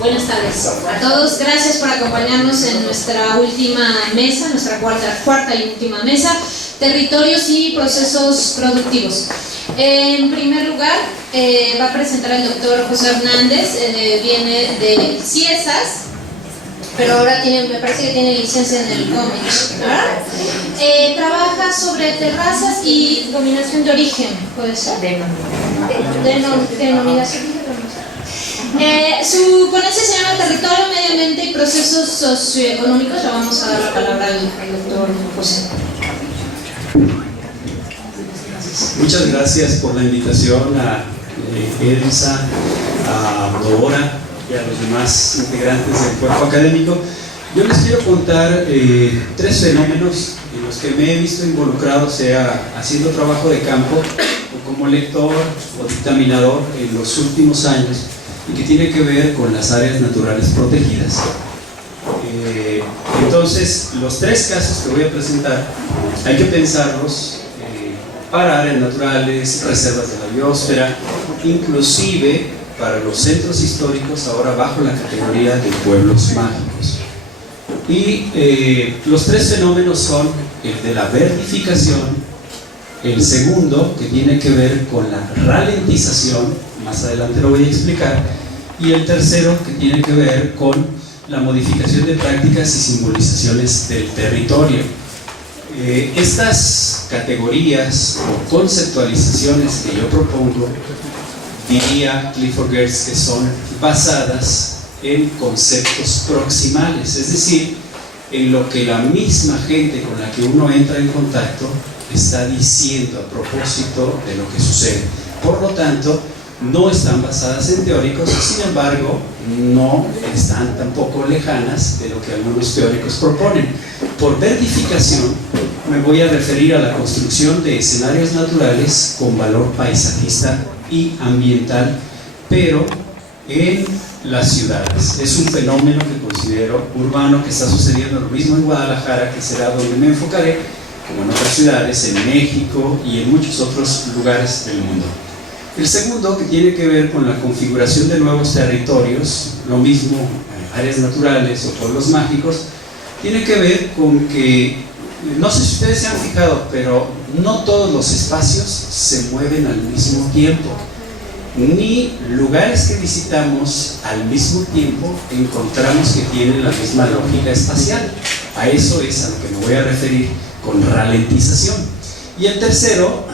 Buenas tardes a todos, gracias por acompañarnos en nuestra última mesa, nuestra cuarta y última mesa, territorios y procesos productivos. En primer lugar, va a presentar el doctor José Hernández, viene del CIESAS, pero ahora me parece que tiene licencia en el COMEX, ¿verdad? Trabaja sobre terrazas y dominación de origen, ¿puede ser? Denominación. Su ponencia se llama Territorio, Medio Ambiente y Procesos Socioeconómicos. Le vamos a dar la palabra al doctor José. Muchas gracias por la invitación a Elsa, a Dora y a los demás integrantes del cuerpo académico. Yo les quiero contar tres fenómenos en los que me he visto involucrado, sea haciendo trabajo de campo o como lector o dictaminador en los últimos años, y que tiene que ver con las áreas naturales protegidas. Entonces, los tres casos que voy a presentar hay que pensarlos para áreas naturales, reservas de la biosfera, inclusive para los centros históricos, ahora bajo la categoría de pueblos mágicos. Y los tres fenómenos son el de la verdificación, el segundo, que tiene que ver con la ralentización, más adelante lo voy a explicar, y el tercero, que tiene que ver con la modificación de prácticas y simbolizaciones del territorio. Estas categorías o conceptualizaciones que yo propongo, diría Clifford Geertz, que son basadas en conceptos proximales, es decir, en lo que la misma gente con la que uno entra en contacto está diciendo a propósito de lo que sucede. Por lo tanto, no están basadas en teóricos, sin embargo, no están tampoco lejanas de lo que algunos teóricos proponen. Por verdificación, me voy a referir a la construcción de escenarios naturales con valor paisajista y ambiental, pero en las ciudades. Es un fenómeno que considero urbano, que está sucediendo lo mismo en Guadalajara, que será donde me enfocaré, como en otras ciudades, en México y en muchos otros lugares del mundo. El segundo, que tiene que ver con la configuración de nuevos territorios, lo mismo áreas naturales o pueblos mágicos, tiene que ver con que, no sé si ustedes se han fijado, pero no todos los espacios se mueven al mismo tiempo, ni lugares que visitamos al mismo tiempo encontramos que tienen la misma lógica espacial. A eso es a lo que me voy a referir con ralentización. Y el tercero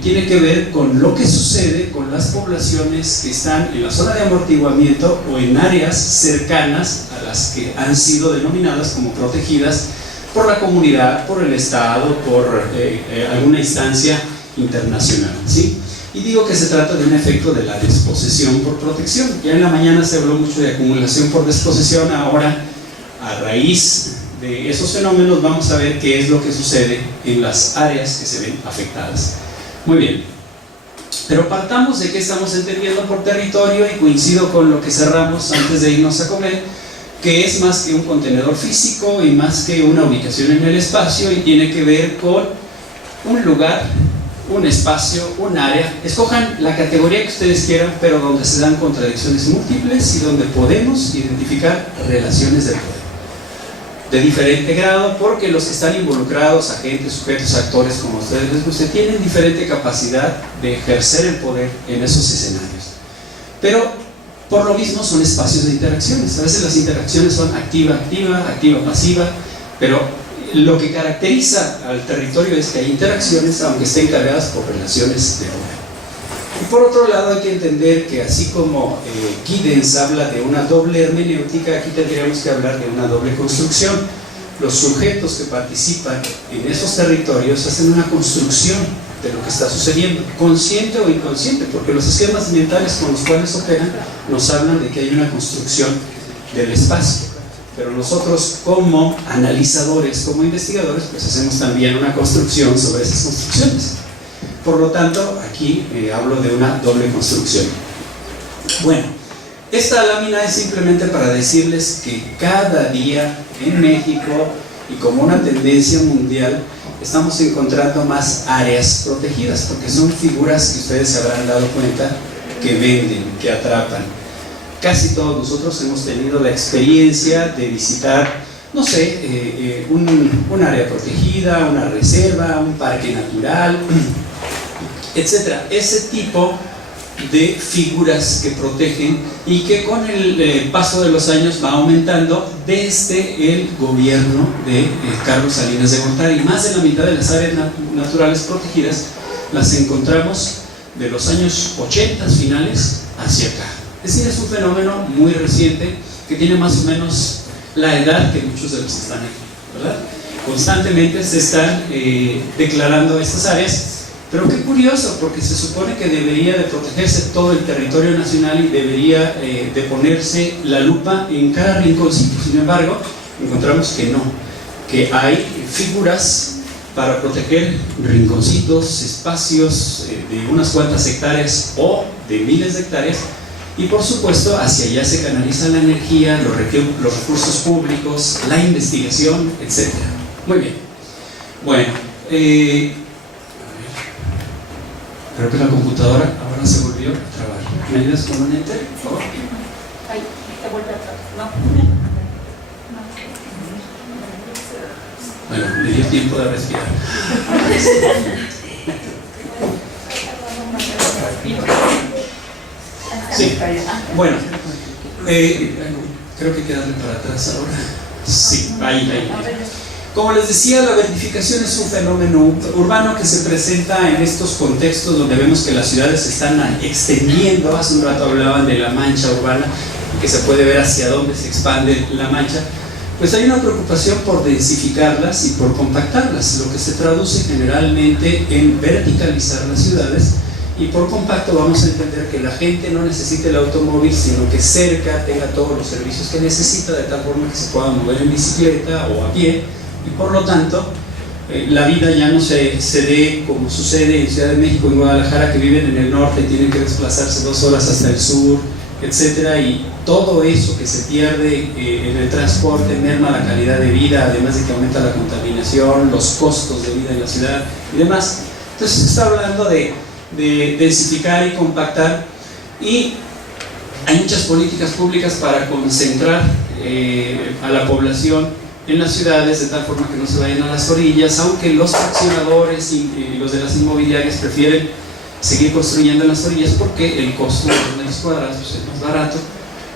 tiene que ver con lo que sucede con las poblaciones que están en la zona de amortiguamiento o en áreas cercanas a las que han sido denominadas como protegidas por la comunidad, por el Estado, por alguna instancia internacional, ¿sí? Y digo que se trata de un efecto de la desposesión por protección. Ya en la mañana se habló mucho de acumulación por desposesión. Ahora, a raíz de esos fenómenos, vamos a ver qué es lo que sucede en las áreas que se ven afectadas. Muy bien, pero partamos de qué estamos entendiendo por territorio, y coincido con lo que cerramos antes de irnos a comer, que es más que un contenedor físico y más que una ubicación en el espacio, y tiene que ver con un lugar, un espacio, un área. Escojan la categoría que ustedes quieran, pero donde se dan contradicciones múltiples y donde podemos identificar relaciones de poder de diferente grado, porque los que están involucrados, agentes, sujetos, actores, como a ustedes les guste, tienen diferente capacidad de ejercer el poder en esos escenarios. Pero por lo mismo son espacios de interacciones. A veces las interacciones son activa-activa, activa-pasiva, pero lo que caracteriza al territorio es que hay interacciones, aunque estén cargadas por relaciones de poder. Y por otro lado, hay que entender que así como Giddens habla de una doble hermenéutica, aquí tendríamos que hablar de una doble construcción. Los sujetos que participan en esos territorios hacen una construcción de lo que está sucediendo, consciente o inconsciente, porque los esquemas mentales con los cuales operan nos hablan de que hay una construcción del espacio. Pero nosotros, como analizadores, como investigadores, pues hacemos también una construcción sobre esas construcciones. Por lo tanto, aquí hablo de una doble construcción. Bueno, esta lámina es simplemente para decirles que cada día en México, y como una tendencia mundial, estamos encontrando más áreas protegidas, porque son figuras que ustedes se habrán dado cuenta que venden, que atrapan. casi todos nosotros hemos tenido la experiencia de visitar, no sé, un área protegida, una reserva, un parque natural, etcétera. Ese tipo de figuras que protegen y que con el paso de los años va aumentando desde el gobierno de Carlos Salinas de Gortari. Más de la mitad de las áreas naturales protegidas las encontramos de los años 80 finales hacia acá. Es decir, es un fenómeno muy reciente que tiene más o menos la edad que muchos de los que están aquí, ¿verdad? Constantemente se están declarando estas áreas. Pero qué curioso, porque se supone que debería de protegerse todo el territorio nacional y debería de ponerse la lupa en cada rinconcito. Sin embargo, encontramos que no, que hay figuras para proteger rinconcitos, espacios de unas cuantas hectáreas o de miles de hectáreas, y por supuesto hacia allá se canaliza la energía, los recursos públicos, la investigación, etc. Muy bien. Bueno, creo que la computadora ahora se volvió a trabar. ¿Me ayudas con un enter, por favor? Ahí, te vuelve atrás, ¿no? Bueno, me dio tiempo de respirar. Sí, bueno, creo que hay que darle para atrás ahora. Sí, ahí. Como les decía, la vertificación es un fenómeno urbano que se presenta en estos contextos donde vemos que las ciudades se están extendiendo. Hace un rato hablaban de la mancha urbana, que se puede ver hacia dónde se expande la mancha. Pues hay una preocupación por densificarlas y por compactarlas, lo que se traduce generalmente en verticalizar las ciudades. Y por compacto vamos a entender que la gente no necesita el automóvil, sino que cerca tenga todos los servicios que necesita, de tal forma que se pueda mover en bicicleta o a pie. Y por lo tanto, la vida ya no se dé como sucede en Ciudad de México, en Guadalajara, que viven en el norte y tienen que desplazarse 2 horas hasta el sur, etcétera, y todo eso que se pierde en el transporte merma la calidad de vida, además de que aumenta la contaminación, los costos de vida en la ciudad y demás. Entonces se está hablando de densificar y compactar, y hay muchas políticas públicas para concentrar a la población en las ciudades de tal forma que no se vayan a las orillas, aunque los fraccionadores y los de las inmobiliarias prefieren seguir construyendo en las orillas porque el costo de los metros cuadrados es más barato,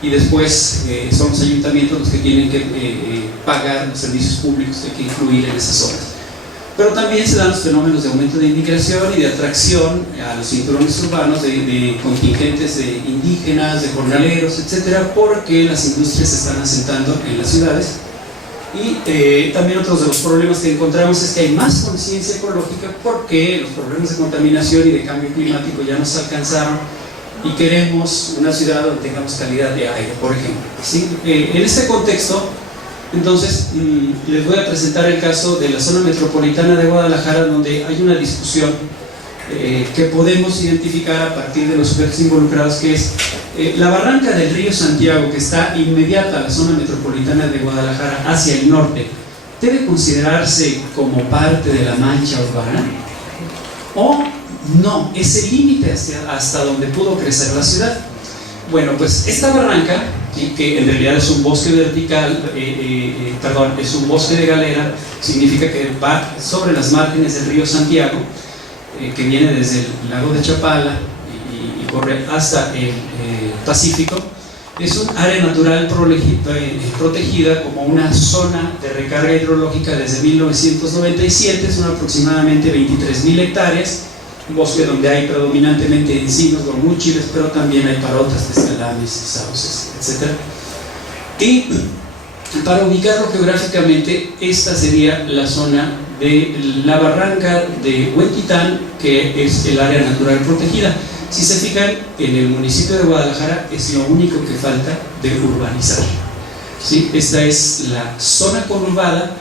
y después son los ayuntamientos los que tienen que pagar los servicios públicos que hay que incluir en esas zonas. Pero también se dan los fenómenos de aumento de inmigración y de atracción a los cinturones urbanos de contingentes de indígenas, de jornaleros, etcétera, porque las industrias se están asentando en las ciudades. Y también otros de los problemas que encontramos es que hay más conciencia ecológica porque los problemas de contaminación y de cambio climático ya nos alcanzaron y queremos una ciudad donde tengamos calidad de aire, por ejemplo. ¿Sí? En este contexto, entonces, les voy a presentar el caso de la zona metropolitana de Guadalajara, donde hay una discusión que podemos identificar a partir de los sujetos involucrados, que es la barranca del río Santiago, que está inmediata a la zona metropolitana de Guadalajara hacia el norte. ¿Debe considerarse como parte de la mancha urbana? ¿O no? Es el límite hasta donde pudo crecer la ciudad. Bueno, pues esta barranca, que en realidad es un bosque vertical, es un bosque de galera, significa que va sobre las márgenes del río Santiago, que viene desde el lago de Chapala y corre hasta el Pacífico. Es un área natural protegida como una zona de recarga hidrológica desde 1997, son aproximadamente 23.000 hectáreas, un bosque donde hay predominantemente encinos, gomúchiles, pero también hay parotas, tezcalames, sauces, etc. Y para ubicarlo geográficamente, esta sería la zona de la barranca de Huentitán, que es el área natural protegida. Si se fijan, en el municipio de Guadalajara es lo único que falta de urbanizar. ¿Sí? Esta es la zona conurbada.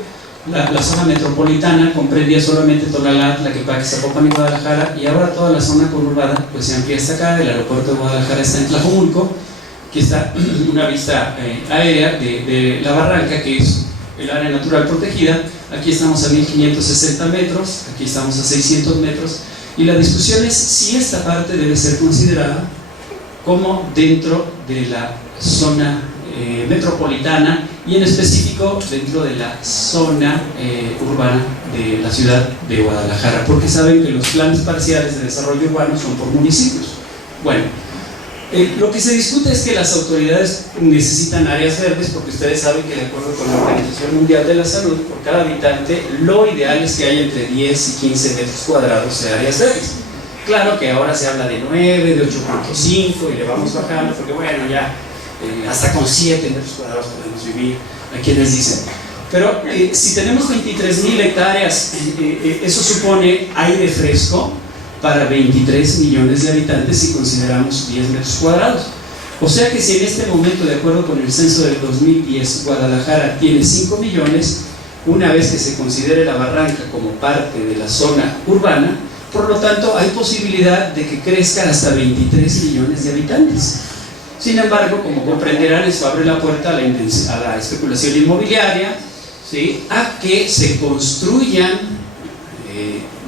La zona metropolitana comprendía solamente Tonalá, Tlaquepaque, Zapopan y Guadalajara, y ahora toda la zona conurbada pues se amplía hasta acá. El aeropuerto de Guadalajara está en Tlajomulco. Aquí está una vista aérea de la barranca, que es el área natural protegida. Aquí estamos a 1560 metros, aquí estamos a 600 metros, y la discusión es si esta parte debe ser considerada como dentro de la zona metropolitana y en específico dentro de la zona urbana de la ciudad de Guadalajara, porque saben que los planes parciales de desarrollo urbano son por municipios. Bueno, lo que se discute es que las autoridades necesitan áreas verdes, porque ustedes saben que de acuerdo con la Organización Mundial de la Salud, por cada habitante lo ideal es que haya entre 10 y 15 metros cuadrados de áreas verdes. Claro que ahora se habla de 9, de 8.5 y le vamos bajando, porque bueno, ya hasta con 7 metros cuadrados podemos vivir, hay quienes dicen. Pero si tenemos 23.000 hectáreas, eso supone aire fresco para 23 millones de habitantes si consideramos 10 metros cuadrados. O sea que si en este momento, de acuerdo con el censo del 2010, Guadalajara tiene 5 millones, una vez que se considere la Barranca como parte de la zona urbana, por lo tanto hay posibilidad de que crezcan hasta 23 millones de habitantes. Sin embargo, como comprenderán, eso abre la puerta a la especulación inmobiliaria, ¿sí?, a que se construyan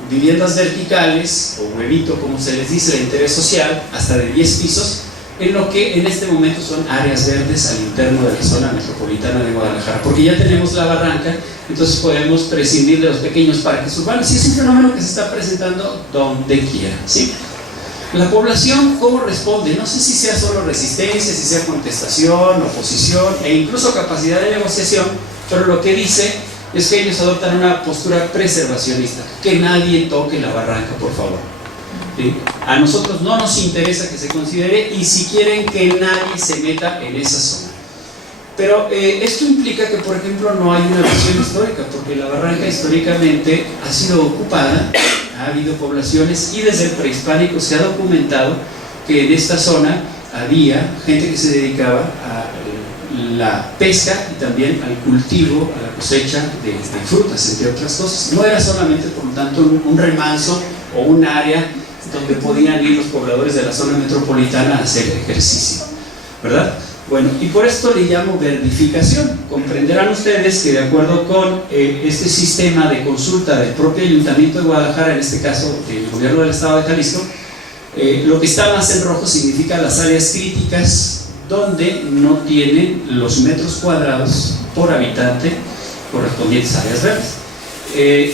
viviendas verticales o huevito, como se les dice, de interés social, hasta de 10 pisos, en lo que en este momento son áreas verdes al interno de la zona metropolitana de Guadalajara, porque ya tenemos la Barranca, entonces podemos prescindir de los pequeños parques urbanos, y es un fenómeno que se está presentando donde quiera, ¿sí? La población, ¿cómo responde? No sé si sea solo resistencia, si sea contestación, oposición e incluso capacidad de negociación, pero lo que dice es que ellos adoptan una postura preservacionista, que nadie toque la Barranca, por favor. ¿Sí? A nosotros no nos interesa que se considere, y si quieren que nadie se meta en esa zona. Pero esto implica que, por ejemplo, no hay una visión histórica, porque la Barranca históricamente ha sido ocupada, ha habido poblaciones, y desde el prehispánico se ha documentado que en esta zona había gente que se dedicaba a la pesca y también al cultivo, a la cosecha de frutas, entre otras cosas. No era solamente, por lo tanto, un remanso o un área donde podían ir los pobladores de la zona metropolitana a hacer ejercicio, ¿verdad? Bueno, y por esto le llamo verdificación. Comprenderán ustedes que de acuerdo con este sistema de consulta del propio Ayuntamiento de Guadalajara, en este caso el gobierno del estado de Jalisco, lo que está más en rojo significa las áreas críticas donde no tienen los metros cuadrados por habitante correspondientes a áreas verdes.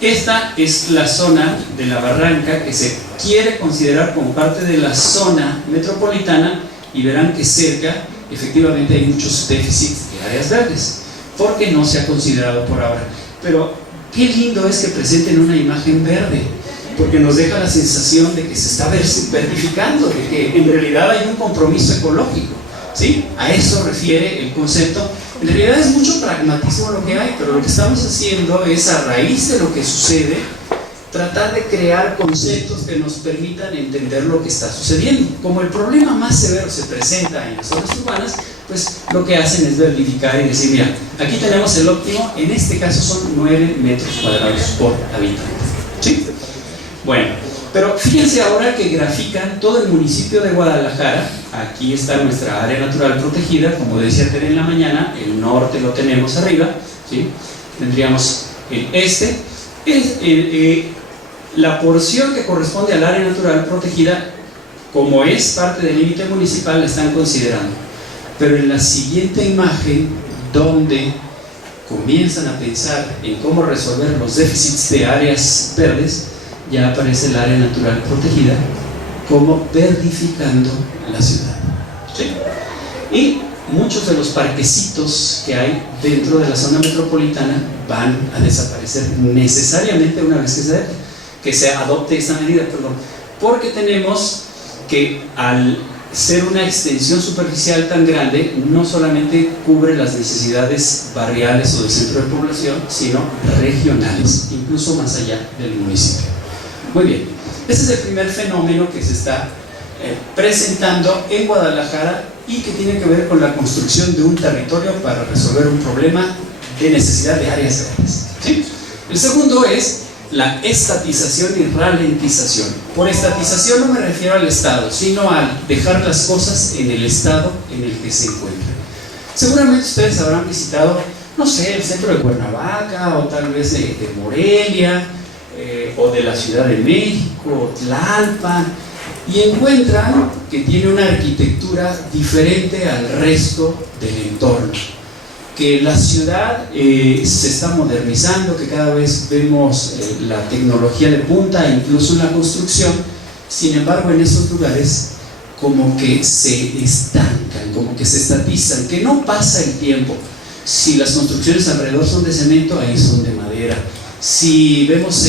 Esta es la zona de la Barranca que se quiere considerar como parte de la zona metropolitana, y verán que cerca efectivamente hay muchos déficits de áreas verdes, porque no se ha considerado por ahora. Pero qué lindo es que presenten una imagen verde, porque nos deja la sensación de que se está verdificando, de que en realidad hay un compromiso ecológico, ¿sí? A eso refiere el concepto. En realidad es mucho pragmatismo lo que hay, pero lo que estamos haciendo es, a raíz de lo que sucede, tratar de crear conceptos que nos permitan entender lo que está sucediendo. Como el problema más severo se presenta en las zonas urbanas, pues lo que hacen es verdificar y decir, mira, aquí tenemos el óptimo, en este caso son 9 metros cuadrados por habitante, ¿sí? Bueno, pero fíjense ahora que grafican todo el municipio de Guadalajara. Aquí está nuestra área natural protegida, como decía Tere en la mañana, el norte lo tenemos arriba, ¿sí? Tendríamos el este, la porción que corresponde al área natural protegida, como es parte del límite municipal, la están considerando. Pero en la siguiente imagen, donde comienzan a pensar en cómo resolver los déficits de áreas verdes, ya aparece el área natural protegida como verdificando la ciudad, ¿sí? Y muchos de los parquecitos que hay dentro de la zona metropolitana van a desaparecer necesariamente una vez que se adopte esta medida, porque tenemos que, al ser una extensión superficial tan grande, no solamente cubre las necesidades barriales o del centro de población, sino regionales, incluso más allá del municipio. Muy bien, este es el primer fenómeno que se está presentando en Guadalajara y que tiene que ver con la construcción de un territorio para resolver un problema de necesidad de áreas verdes, ¿sí? El segundo es la estatización y ralentización. Por estatización no me refiero al Estado, sino al dejar las cosas en el estado en el que se encuentran. Seguramente ustedes habrán visitado, no sé, el centro de Cuernavaca, o tal vez de Morelia, o de la Ciudad de México, Tlalpan, y encuentran que tiene una arquitectura diferente al resto del entorno, que la ciudad se está modernizando, que cada vez vemos la tecnología de punta, incluso en la construcción. Sin embargo, en esos lugares como que se estancan, como que se estatizan, que no pasa el tiempo. Si las construcciones alrededor son de cemento, ahí son de madera. Si vemos,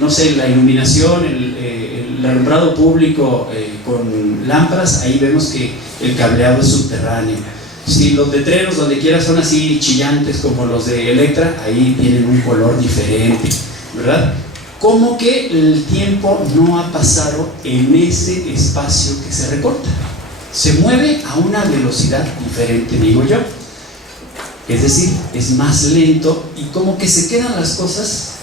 no sé, la iluminación, el alumbrado público con lámparas, ahí vemos que el cableado es subterráneo. Si los letreros donde quiera son así chillantes como los de Electra, ahí tienen un color diferente, ¿verdad? Como que el tiempo no ha pasado en ese espacio que se recorta. Se mueve a una velocidad diferente, digo yo. Es decir, es más lento y como que se quedan las cosas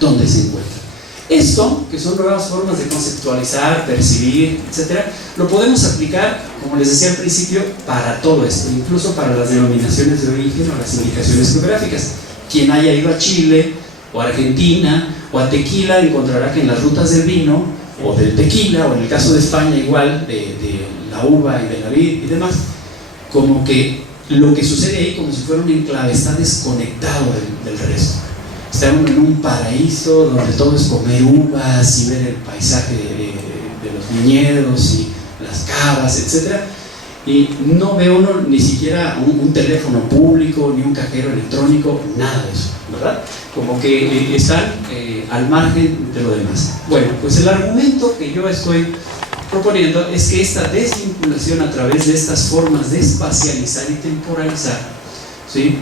donde se encuentran. Esto, que son nuevas formas de conceptualizar, percibir, etcétera, lo podemos aplicar, como les decía al principio, para todo esto, incluso para las denominaciones de origen o las indicaciones geográficas. Quien haya ido a Chile, o a Argentina, o a Tequila, encontrará que en las rutas del vino, o del tequila, o en el caso de España igual, de la uva y de la vid y demás, como que lo que sucede ahí, como si fuera un enclave, está desconectado del resto. Estamos en un paraíso donde todo es comer uvas y ver el paisaje de los viñedos y las cavas, etc. Y no ve uno ni siquiera un teléfono público, ni un cajero electrónico, nada de eso, ¿verdad? Como que están al margen de lo demás. Bueno, pues el argumento que yo estoy proponiendo es que esta desvinculación a través de estas formas de espacializar y temporalizar, ¿sí?,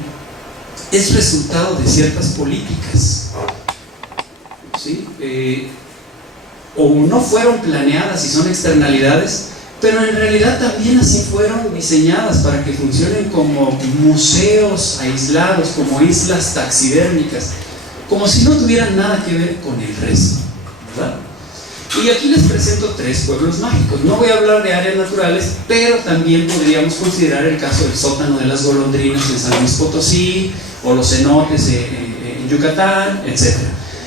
es resultado de ciertas políticas, ¿sí? O no fueron planeadas y son externalidades, pero en realidad también así fueron diseñadas para que funcionen como museos aislados, como islas taxidérmicas, como si no tuvieran nada que ver con el resto, ¿verdad? Y aquí les presento 3 pueblos mágicos. No voy a hablar de áreas naturales, pero también podríamos considerar el caso del sótano de las golondrinas en San Luis Potosí, o los cenotes en Yucatán, etc.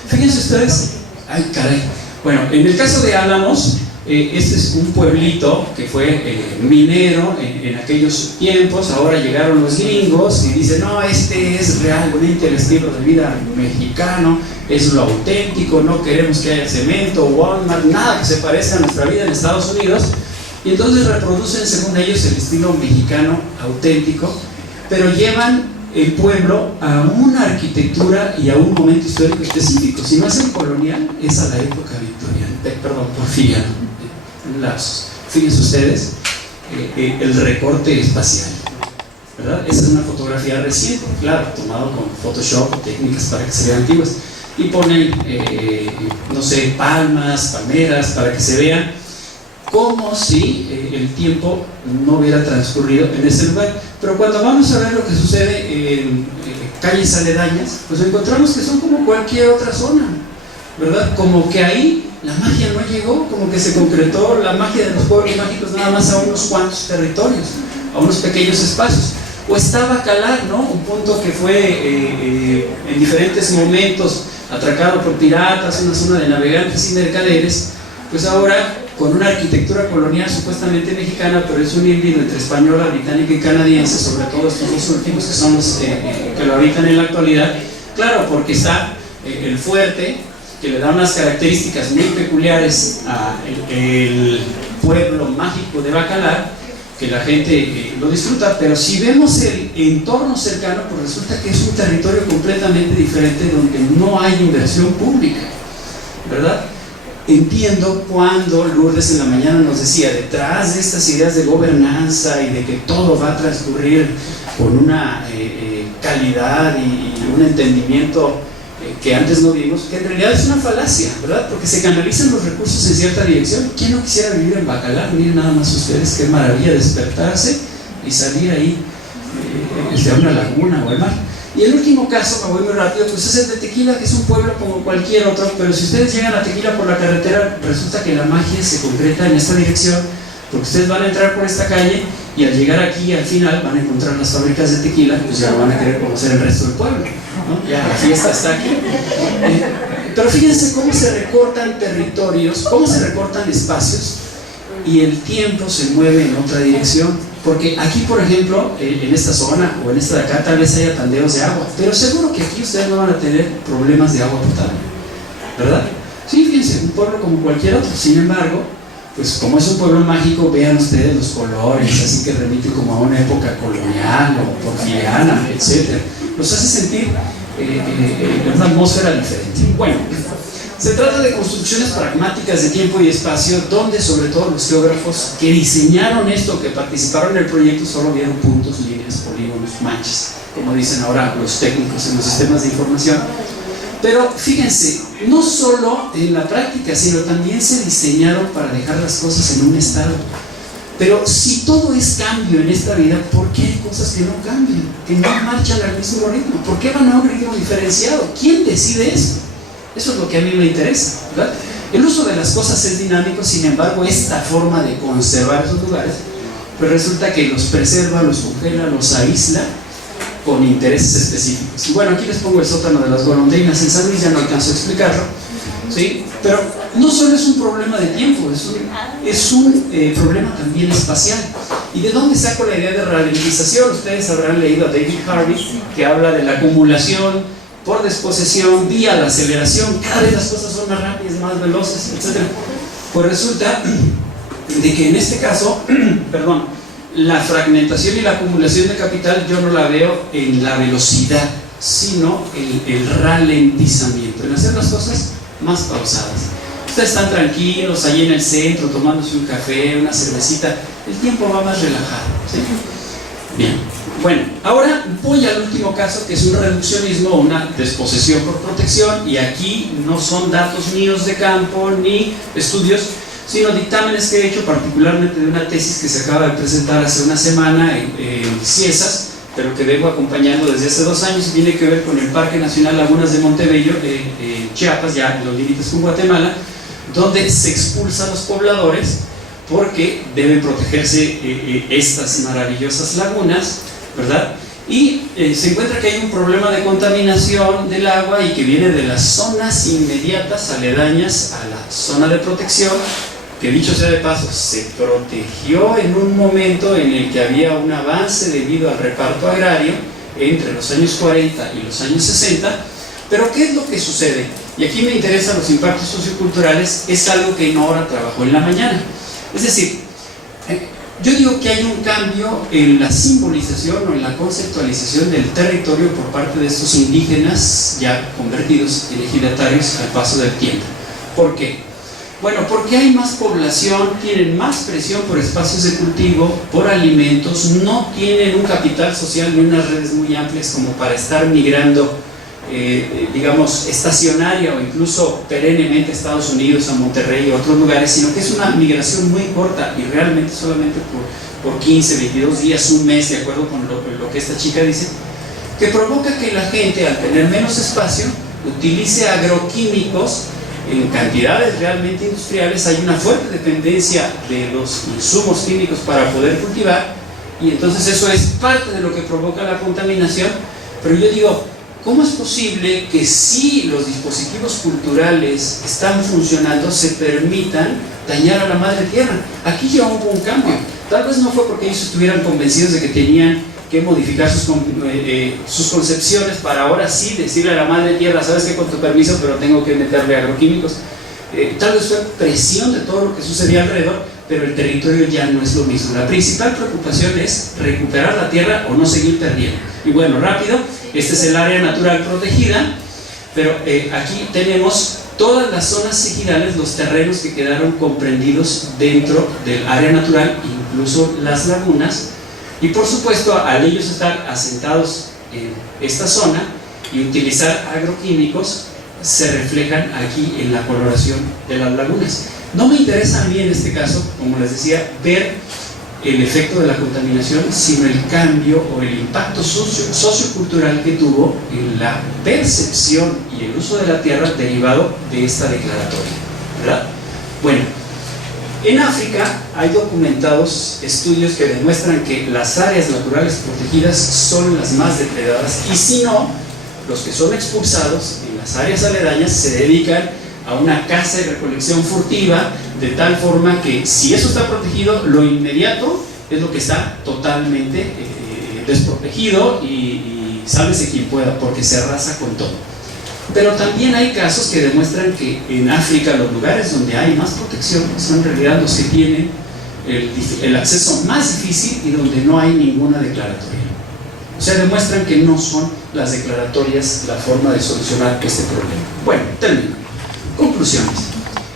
Fíjense ustedes, ay caray, bueno, en el caso de Álamos, este es un pueblito que fue minero en aquellos tiempos. Ahora llegaron los gringos y dicen, no, este es realmente el estilo de vida mexicano, es lo auténtico, no queremos que haya cemento, Walmart, nada que se parezca a nuestra vida en Estados Unidos. Y entonces reproducen, según ellos, el estilo mexicano auténtico, pero llevan el pueblo a una arquitectura y a un momento histórico específico. Si no es el colonial, es a la época victoriana, porfiriana, en lapsos. Fíjense ustedes el recorte espacial, ¿verdad? Esa es una fotografía reciente, claro, tomado con Photoshop o técnicas para que se vean antiguas, y ponen, no sé, palmas, palmeras, para que se vean como si el tiempo no hubiera transcurrido en ese lugar. Pero cuando vamos a ver lo que sucede en calles aledañas, pues encontramos que son como cualquier otra zona, ¿verdad? Como que ahí la magia no llegó, como que se concretó la magia de los pueblos mágicos nada más a unos cuantos territorios, a unos pequeños espacios. O está Bacalar, ¿no? Un punto que fue en diferentes momentos atracado por piratas, una zona de navegantes y mercaderes, pues ahora con una arquitectura colonial supuestamente mexicana, pero es un híbrido entre española, británica y canadiense, sobre todo estos 2 últimos que son los que lo habitan en la actualidad. Claro, porque está el fuerte, que le da unas características muy peculiares al pueblo mágico de Bacalar, que la gente lo disfruta, pero si vemos el entorno cercano, pues resulta que es un territorio completamente diferente donde no hay inversión pública, ¿verdad? Entiendo cuando Lourdes en la mañana nos decía, detrás de estas ideas de gobernanza y de que todo va a transcurrir con una calidad y un entendimiento que antes no vimos, que en realidad es una falacia, ¿verdad? Porque se canalizan los recursos en cierta dirección. ¿Quién no quisiera vivir en Bacalar? Miren nada más ustedes qué maravilla despertarse y salir ahí a una laguna o al mar. Y el último caso, me voy muy rápido, pues es el de Tequila, que es un pueblo como cualquier otro, pero si ustedes llegan a Tequila por la carretera, resulta que la magia se concreta en esta dirección, porque ustedes van a entrar por esta calle y al llegar aquí, al final, van a encontrar las fábricas de tequila, pues ya van a querer conocer el resto del pueblo, ¿no? Ya la fiesta está aquí. Pero fíjense cómo se recortan territorios, cómo se recortan espacios y el tiempo se mueve en otra dirección. Porque aquí, por ejemplo, en esta zona o en esta de acá, tal vez haya tandeos de agua, pero seguro que aquí ustedes no van a tener problemas de agua potable, ¿verdad? Sí, fíjense, un pueblo como cualquier otro. Sin embargo, pues como es un pueblo mágico, vean ustedes los colores, así que remite como a una época colonial o porfiriana, etc. Los hace sentir una atmósfera diferente. Bueno, se trata de construcciones pragmáticas de tiempo y espacio, donde sobre todo los geógrafos que diseñaron esto, que participaron en el proyecto, solo vieron puntos, líneas, polígonos, manchas, como dicen ahora los técnicos en los sistemas de información. Pero fíjense, no solo en la práctica, sino también se diseñaron para dejar las cosas en un estado. Pero si todo es cambio en esta vida, ¿por qué hay cosas que no cambian, que no marchan al mismo ritmo? ¿Por qué van a un ritmo diferenciado? ¿Quién decide eso? Eso es lo que a mí me interesa, ¿verdad? El uso de las cosas es dinámico, sin embargo, esta forma de conservar esos lugares, pues resulta que los preserva, los congela, los aísla con intereses específicos. Y bueno, aquí les pongo el sótano de las golondrinas en San Luis, ya no alcanzo a explicarlo, ¿sí? Pero no solo es un problema de tiempo, es un problema también espacial. ¿Y de dónde saco la idea de ralentización? Ustedes habrán leído a David Harvey, que habla de la acumulación por desposesión vía la aceleración. Cada vez las cosas son más rápidas, más veloces, etc. Pues resulta de que en este caso, perdón, la fragmentación y la acumulación de capital yo no la veo en la velocidad, sino en el ralentizamiento, en hacer las cosas más pausadas. Ustedes están tranquilos ahí en el centro tomándose un café, una cervecita, el tiempo va más relajado, ¿sí? Bien, bueno, ahora voy al último caso, que es un reduccionismo o una desposesión por protección, y aquí no son datos míos de campo ni estudios, sino dictámenes que he hecho, particularmente de una tesis que se acaba de presentar hace una semana en Ciesas, pero que vengo acompañando desde hace 2 años, y tiene que ver con el Parque Nacional Lagunas de Montebello, Chiapas, ya en los límites con Guatemala, donde se expulsan los pobladores porque deben protegerse estas maravillosas lagunas, ¿verdad? Y se encuentra que hay un problema de contaminación del agua y que viene de las zonas inmediatas, aledañas a la zona de protección, que dicho sea de paso, se protegió en un momento en el que había un avance debido al reparto agrario entre los años 40 y los años 60. Pero ¿qué es lo que sucede? Y aquí me interesan los impactos socioculturales, es algo que Nora trabajó en la mañana. Es decir, yo digo que hay un cambio en la simbolización o en la conceptualización del territorio por parte de estos indígenas ya convertidos en ejidatarios al paso del tiempo. ¿Por qué? Bueno, porque hay más población, tienen más presión por espacios de cultivo, por alimentos, no tienen un capital social ni unas redes muy amplias como para estar migrando, digamos, estacionaria o incluso perennemente a Estados Unidos, a Monterrey y a otros lugares, sino que es una migración muy corta y realmente solamente por 15, 22 días, un mes, de acuerdo con lo que esta chica dice, que provoca que la gente, al tener menos espacio, utilice agroquímicos en cantidades realmente industriales. Hay una fuerte dependencia de los insumos químicos para poder cultivar, y entonces eso es parte de lo que provoca la contaminación. Pero yo digo, ¿cómo es posible que si los dispositivos culturales están funcionando, se permitan dañar a la madre tierra? Aquí ya hubo un cambio. Tal vez no fue porque ellos estuvieran convencidos de que tenían que modificar sus concepciones para ahora sí decirle a la madre tierra, sabes que con tu permiso, pero tengo que meterle agroquímicos. Tal vez fue presión de todo lo que sucedía alrededor, pero el territorio ya no es lo mismo. La principal preocupación es recuperar la tierra o no seguir perdiendo. Y bueno, rápido, este es el área natural protegida, pero aquí tenemos todas las zonas ejidales, los terrenos que quedaron comprendidos dentro del área natural, incluso las lagunas. Y por supuesto, al ellos estar asentados en esta zona y utilizar agroquímicos, se reflejan aquí en la coloración de las lagunas. No me interesa a mí en este caso, como les decía, ver el efecto de la contaminación, sino el cambio o el impacto sociocultural que tuvo en la percepción y el uso de la tierra derivado de esta declaratoria, ¿verdad? Bueno, en África hay documentados estudios que demuestran que las áreas naturales protegidas son las más depredadas, y si no, los que son expulsados en las áreas aledañas se dedican a una casa de recolección furtiva, de tal forma que si eso está protegido, lo inmediato es lo que está totalmente desprotegido y sálvese quien pueda, porque se arrasa con todo. Pero también hay casos que demuestran que en África los lugares donde hay más protección son en realidad los que tienen el acceso más difícil y donde no hay ninguna declaratoria. O sea, demuestran que no son las declaratorias la forma de solucionar este problema. Bueno, termino. Conclusiones.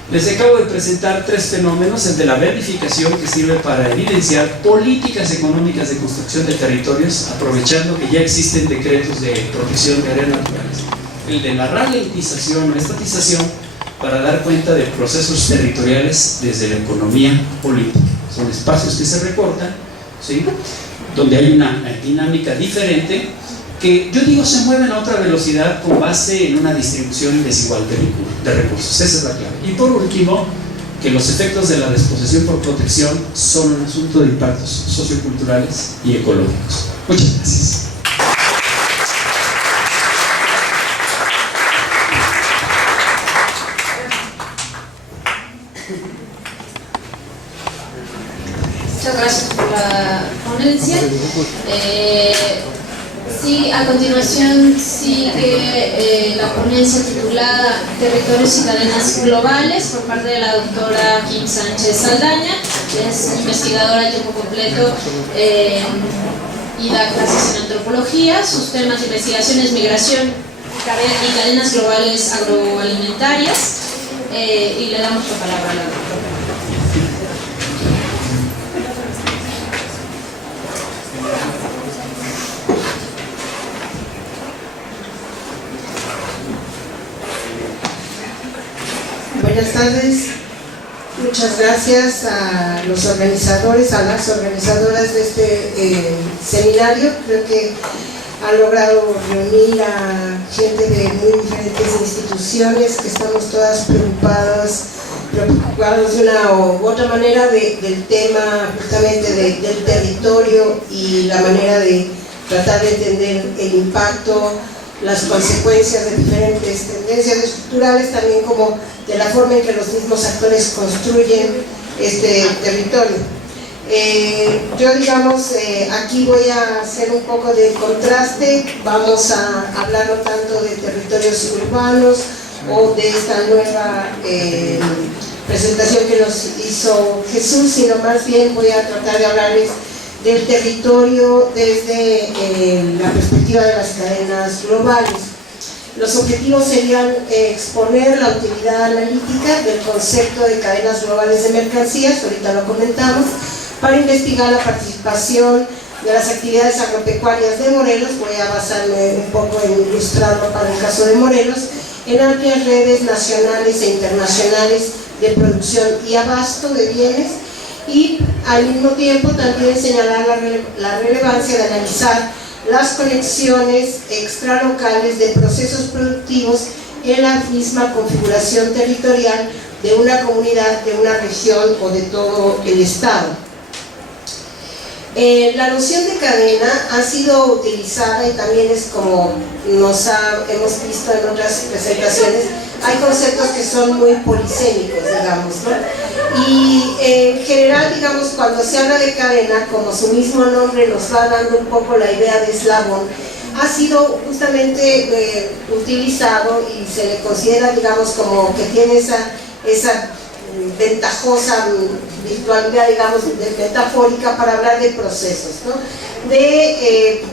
Les acabo de presentar 3 fenómenos: el de la vertificación, que sirve para evidenciar políticas económicas de construcción de territorios, aprovechando que ya existen decretos de protección de áreas naturales; el de la ralentización o estatización, para dar cuenta de procesos territoriales desde la economía política. Son espacios que se recortan, ¿sí?, donde hay una dinámica diferente, que yo digo se mueven a otra velocidad con base en una distribución desigual de recursos. Esa es la clave. Y por último, que los efectos de la desposesión por protección son un asunto de impactos socioculturales y ecológicos. Muchas gracias. Muchas gracias por la ponencia. Sí, a continuación sigue la ponencia titulada Territorios y Cadenas Globales, por parte de la doctora Kim Sánchez Saldaña, que es investigadora de tiempo completo y da clases en antropología. Sus temas de investigación es migración y cadenas globales agroalimentarias. Y le damos la palabra a la doctora. Buenas tardes, muchas gracias a los organizadores, a las organizadoras de este seminario. Creo que han logrado reunir a gente de muy diferentes instituciones, que estamos todas preocupados de una u otra manera del tema justamente del territorio y la manera de tratar de entender el impacto, las consecuencias de diferentes tendencias estructurales, también como de la forma en que los mismos actores construyen este territorio. Yo, digamos, aquí voy a hacer un poco de contraste. Vamos a hablar no tanto de territorios urbanos o de esta nueva presentación que nos hizo Jesús, sino más bien voy a tratar de hablarles del territorio desde la perspectiva de las cadenas globales. Los objetivos serían exponer la utilidad analítica del concepto de cadenas globales de mercancías, ahorita lo comentamos, para investigar la participación de las actividades agropecuarias de Morelos. Voy a basarme un poco en ilustrarlo para el caso de Morelos, en amplias redes nacionales e internacionales de producción y abasto de bienes, y al mismo tiempo también señalar la relevancia de analizar las conexiones extralocales de procesos productivos en la misma configuración territorial de una comunidad, de una región o de todo el estado. La noción de cadena ha sido utilizada, y también es como hemos visto en otras presentaciones, hay conceptos que son muy polisémicos, digamos, ¿no? Y en general, digamos, cuando se habla de cadena, como su mismo nombre nos va dando un poco la idea de eslabón, ha sido justamente utilizado y se le considera, digamos, como que tiene esa ventajosa virtualidad, digamos, metafórica, para hablar de procesos, ¿no? De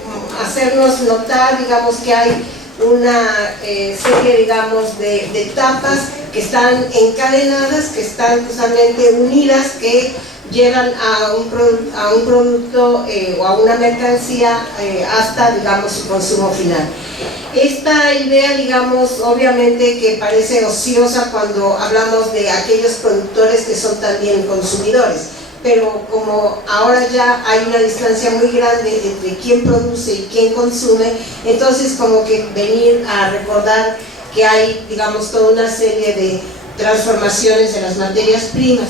hacernos notar, digamos, que hay una serie, digamos, de etapas que están encadenadas, que están justamente unidas, que llegan a un producto o a una mercancía hasta, digamos, su consumo final. Esta idea, digamos, obviamente que parece ociosa cuando hablamos de aquellos productores que son también consumidores, pero como ahora ya hay una distancia muy grande entre quién produce y quién consume, entonces como que venir a recordar que hay, digamos, toda una serie de transformaciones de las materias primas.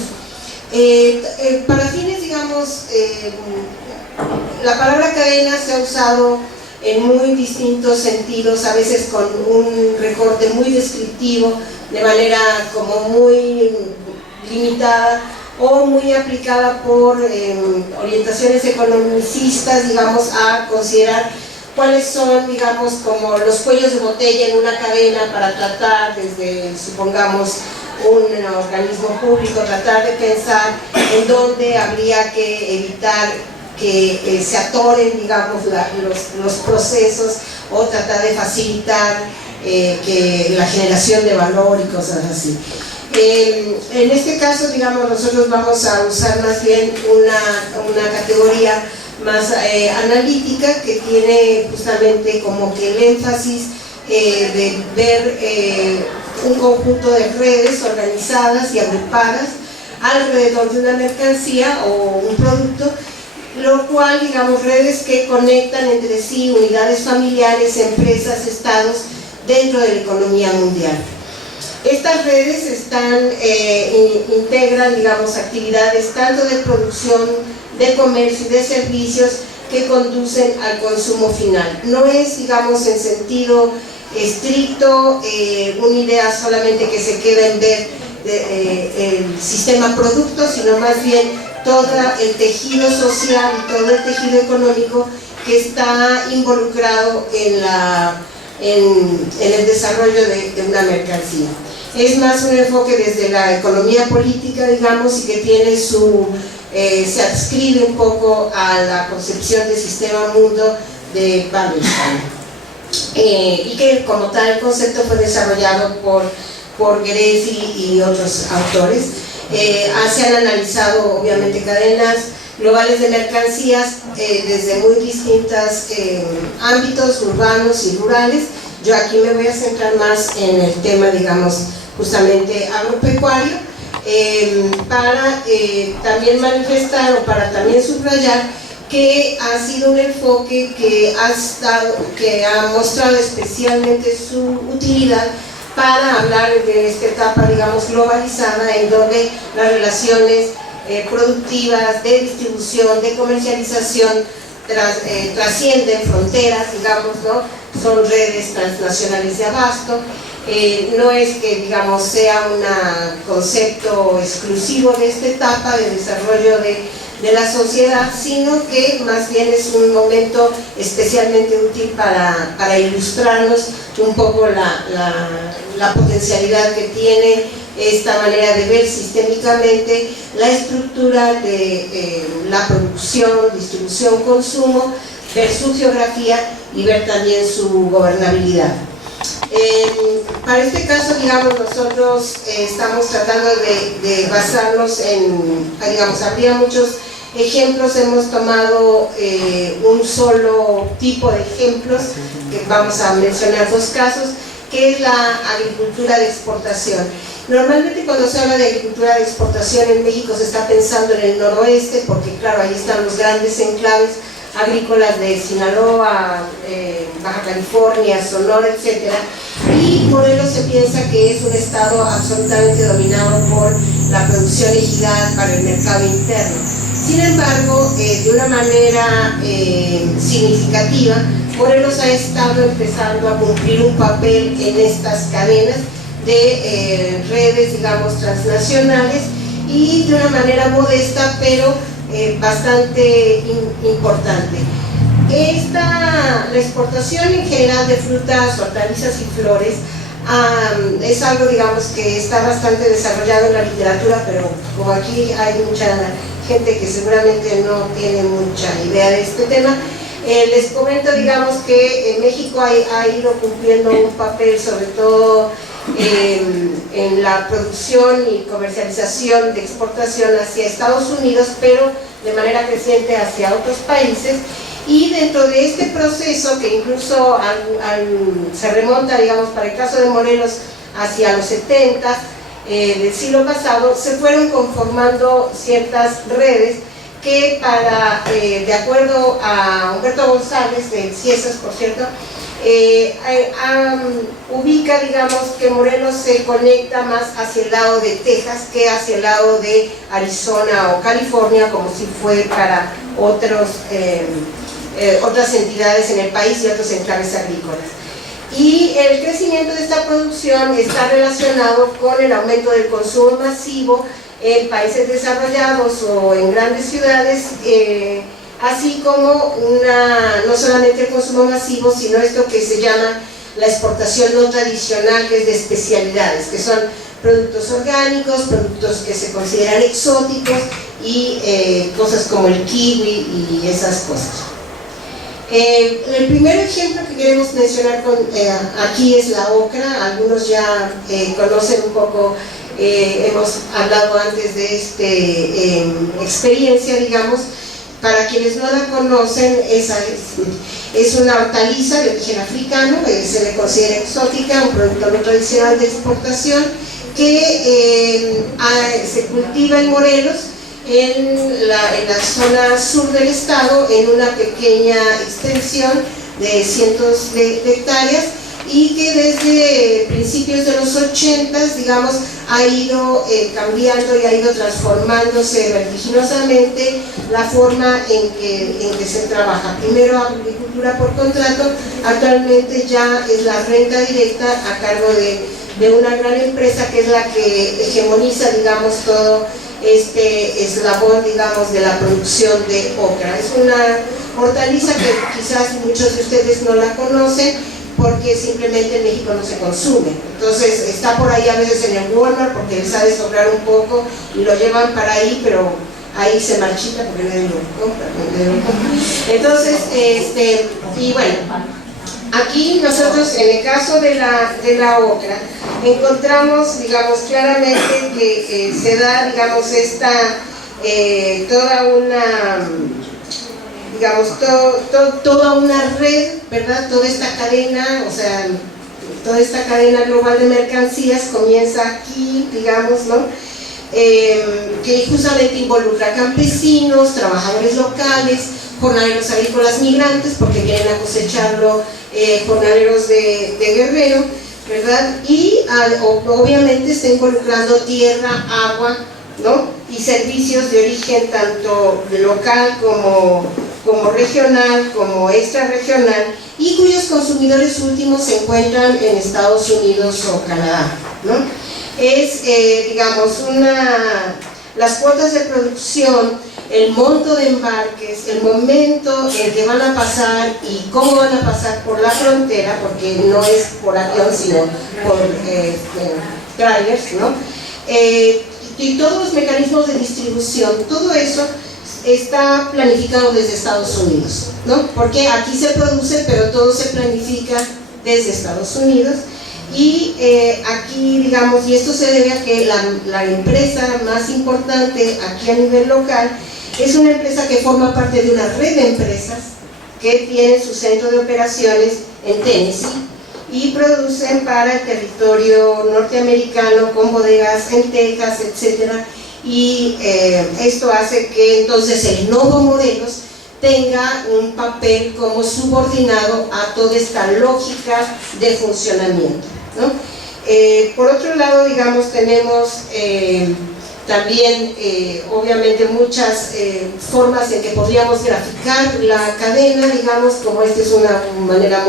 Para fines, digamos, la palabra cadena se ha usado en muy distintos sentidos, a veces con un recorte muy descriptivo de manera como muy limitada o muy aplicada por orientaciones economicistas, digamos, a considerar cuáles son, digamos, como los cuellos de botella en una cadena para tratar desde, supongamos, un organismo público, tratar de pensar en dónde habría que evitar que se atoren, digamos, los procesos, o tratar de facilitar que la generación de valor y cosas así. En este caso, digamos, nosotros vamos a usar más bien una categoría más analítica, que tiene justamente como que el énfasis de ver un conjunto de redes organizadas y agrupadas alrededor de una mercancía o un producto, lo cual, digamos, redes que conectan entre sí unidades familiares, empresas, estados dentro de la economía mundial. Estas redes integran, digamos, actividades tanto de producción, de comercio y de servicios que conducen al consumo final. No es, digamos, en sentido estricto una idea solamente que se queda en ver el sistema producto, sino más bien todo el tejido social y todo el tejido económico que está involucrado en el desarrollo de una mercancía. Es más un enfoque desde la economía política, digamos, y que tiene se adscribe un poco a la concepción del sistema mundo de Wallerstein, y que como tal el concepto fue desarrollado por Gueresi y otros autores. Se han analizado obviamente cadenas globales de mercancías desde muy distintos ámbitos urbanos y rurales. Yo aquí me voy a centrar más en el tema, digamos, justamente agropecuario, para también manifestar o para también subrayar que ha sido un enfoque que ha mostrado especialmente su utilidad para hablar de esta etapa, digamos, globalizada, en donde las relaciones productivas, de distribución, de comercialización trascienden fronteras, digamos, ¿no? Son redes transnacionales de abasto. No es que, digamos, sea un concepto exclusivo de esta etapa de desarrollo de la sociedad, sino que más bien es un momento especialmente útil para ilustrarnos un poco la potencialidad que tiene esta manera de ver sistémicamente la estructura de la producción, distribución, consumo, ver su geografía y ver también su gobernabilidad. Para este caso, digamos, nosotros estamos tratando de basarnos digamos, habría muchos ejemplos, hemos tomado un solo tipo de ejemplos, que vamos a mencionar dos casos, que es la agricultura de exportación. Normalmente cuando se habla de agricultura de exportación en México se está pensando en el noroeste, porque claro, ahí están los grandes enclaves agrícolas de Sinaloa, Baja California, Sonora, etc. Y Morelos se piensa que es un estado absolutamente dominado por la producción ejidal para el mercado interno. Sin embargo, de una manera significativa, Morelos ha estado empezando a cumplir un papel en estas cadenas de redes, digamos, transnacionales, y de una manera modesta, pero bastante importante. La exportación en general de frutas, hortalizas y flores es algo, digamos, que está bastante desarrollado en la literatura, pero como aquí hay mucha gente que seguramente no tiene mucha idea de este tema, les comento, digamos, que en México ha ido cumpliendo un papel, sobre todo en la producción y comercialización de exportación hacia Estados Unidos, pero de manera creciente hacia otros países. Y dentro de este proceso, que incluso se remonta, digamos, para el caso de Morelos, hacia los 70 del siglo pasado, se fueron conformando ciertas redes que de acuerdo a Humberto González, de Ciesas, por cierto, ubica, digamos, que Morelos se conecta más hacia el lado de Texas que hacia el lado de Arizona o California, como si fue para otras entidades en el país y otros enclaves agrícolas. Y el crecimiento de esta producción está relacionado con el aumento del consumo masivo en países desarrollados o en grandes ciudades, así como no solamente el consumo masivo, sino esto que se llama la exportación no tradicional, que es de especialidades, que son productos orgánicos, productos que se consideran exóticos y cosas como el kiwi y esas cosas. El primer ejemplo que queremos mencionar aquí es la ocra. Algunos ya conocen un poco, hemos hablado antes de esta experiencia, digamos. Para quienes no la conocen, esa es una hortaliza de origen africano, se le considera exótica, un producto no tradicional de exportación, que se cultiva en Morelos, en la zona sur del estado, en una pequeña extensión de cientos de hectáreas, y que desde principios de los 80s, digamos, ha ido cambiando y ha ido transformándose vertiginosamente la forma en que se trabaja. Primero agricultura por contrato, actualmente ya es la renta directa a cargo de una gran empresa que es la que hegemoniza, digamos, todo este eslabón, digamos, de la producción de ocra. Es una hortaliza que quizás muchos de ustedes no la conocen, porque simplemente en México no se consume. Entonces está por ahí a veces en el Walmart porque les sabe sobrar un poco y lo llevan para ahí, pero ahí se marchita porque nadie lo compra. Entonces, y bueno, aquí nosotros en el caso de la ocra encontramos, digamos, claramente que se da, digamos, toda una, digamos, toda una red, ¿verdad? Toda esta cadena, o sea, toda esta cadena global de mercancías comienza aquí, digamos, ¿no? Que justamente involucra campesinos, trabajadores locales, jornaleros agrícolas migrantes, porque vienen a cosecharlo jornaleros de Guerrero, ¿verdad? Y obviamente está involucrando tierra, agua, ¿no? Y servicios de origen tanto local como regional, como extrarregional, y cuyos consumidores últimos se encuentran en Estados Unidos o Canadá, ¿no? Es, digamos, las cuotas de producción, el monto de embarques, el momento en que van a pasar y cómo van a pasar por la frontera, porque no es por avión, sino por trailers, ¿no? Y todos los mecanismos de distribución, todo eso está planificado desde Estados Unidos, ¿no? Porque aquí se produce, pero todo se planifica desde Estados Unidos. Y aquí, digamos, y esto se debe a que la empresa más importante aquí a nivel local es una empresa que forma parte de una red de empresas que tiene su centro de operaciones en Tennessee y producen para el territorio norteamericano con bodegas en Texas, etcétera. Y esto hace que entonces el Novo Morelos tenga un papel como subordinado a toda esta lógica de funcionamiento, ¿no? Por otro lado, digamos, tenemos también obviamente muchas formas en que podríamos graficar la cadena, digamos, como esta es una manera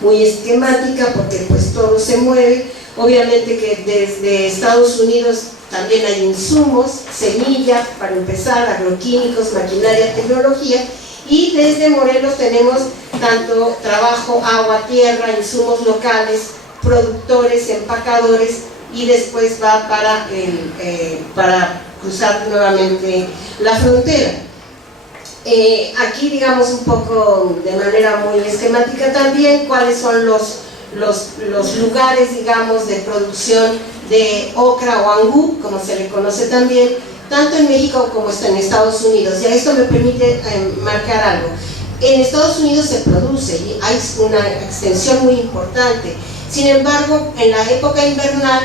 muy esquemática, porque pues todo se mueve. Obviamente que desde Estados Unidos también hay insumos, semillas, para empezar, agroquímicos, maquinaria, tecnología, y desde Morelos tenemos tanto trabajo, agua, tierra, insumos locales, productores, empacadores, y después va para cruzar nuevamente la frontera. Aquí, digamos, un poco de manera muy esquemática también cuáles son los lugares, digamos, de producción de ocra o angú, como se le conoce también, tanto en México como en Estados Unidos. Y a esto me permite marcar algo. En Estados Unidos se produce y hay una extensión muy importante. Sin embargo, en la época invernal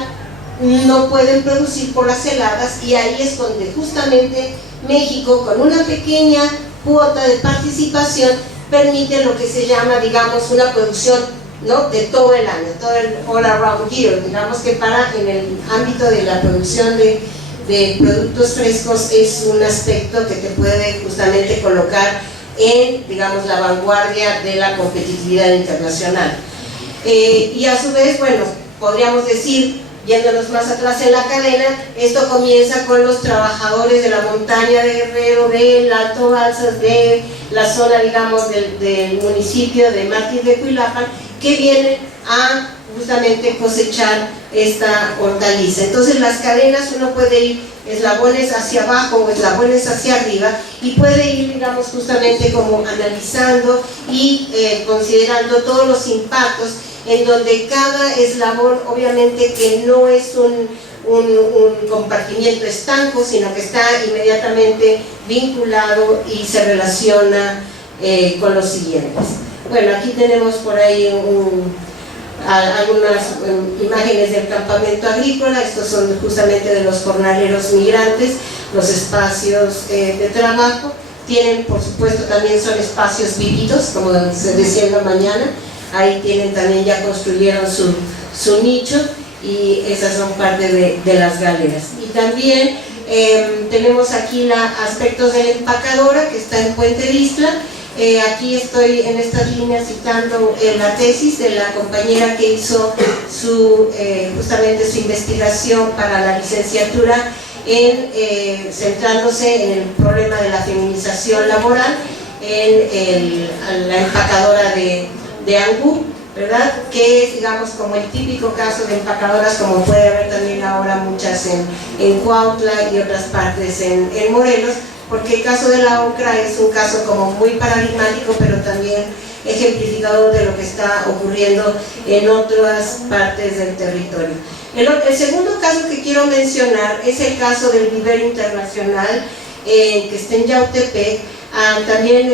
no pueden producir por las heladas, y ahí es donde justamente México, con una pequeña cuota de participación, permite lo que se llama, digamos, una producción, ¿no?, de todo el año, todo el all around year. Digamos que en el ámbito de la producción de productos frescos es un aspecto que te puede justamente colocar en, digamos, la vanguardia de la competitividad internacional. Y a su vez, bueno, podríamos decir, yéndonos más atrás en la cadena, esto comienza con los trabajadores de la montaña de Guerrero, del Alto Balsas, de la zona, digamos, del municipio de Mártir de Cuilapan, que vienen a justamente cosechar esta hortaliza. Entonces las cadenas uno puede ir eslabones hacia abajo o eslabones hacia arriba y puede ir, digamos, justamente como analizando y considerando todos los impactos, en donde cada eslabón obviamente que no es un compartimiento estanco, sino que está inmediatamente vinculado y se relaciona con los siguientes. Bueno, aquí tenemos por ahí algunas imágenes del campamento agrícola. Estos son justamente de los jornaleros migrantes, los espacios de trabajo. Tienen, por supuesto, también son espacios vividos, como se decía en la mañana. Ahí tienen también, ya construyeron su nicho, y esas son parte de las galeras. Y también tenemos aquí aspectos de la empacadora, que está en Puente Vistla. Aquí estoy en estas líneas citando la tesis de la compañera que hizo justamente su investigación para la licenciatura, centrándose en el problema de la feminización laboral en la empacadora de Angú, ¿verdad? Que es, digamos, como el típico caso de empacadoras, como puede haber también ahora muchas en Cuautla y otras partes en Morelos, porque el caso de la OCRA es un caso como muy paradigmático, pero también ejemplificador de lo que está ocurriendo en otras partes del territorio. El segundo caso que quiero mencionar es el caso del vivero internacional, que está en Yautepec. También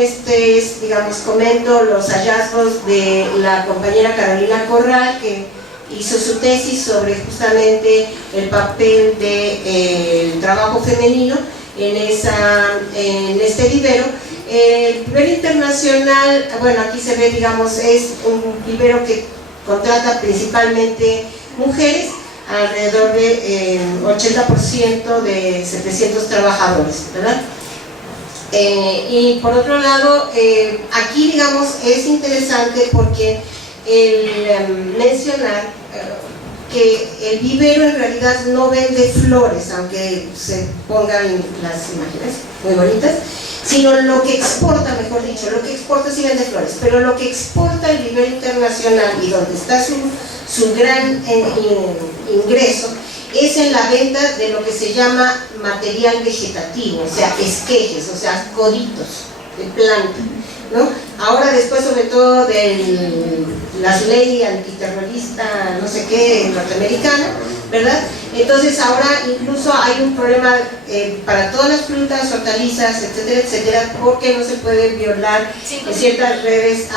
digamos, comento los hallazgos de la compañera Carolina Corral, que hizo su tesis sobre justamente el papel del trabajo femenino en este vivero. El vivero internacional, bueno, aquí se ve, digamos, es un vivero que contrata principalmente mujeres, alrededor de 80% de 700 trabajadores, ¿verdad? Y por otro lado, aquí, digamos, es interesante porque mencionar que el vivero en realidad no vende flores, aunque se pongan las imágenes muy bonitas, sino lo que exporta, mejor dicho, lo que exporta sí vende flores, pero lo que exporta el vivero internacional y donde está su gran ingreso es en la venta de lo que se llama material vegetativo, o sea, esquejes, o sea, coditos de planta, ¿no? Ahora, después, sobre todo de la ley antiterrorista, no sé qué, norteamericana, ¿verdad? Entonces ahora incluso hay un problema para todas las frutas, hortalizas, etcétera, etcétera, porque no se pueden violar en ciertas redes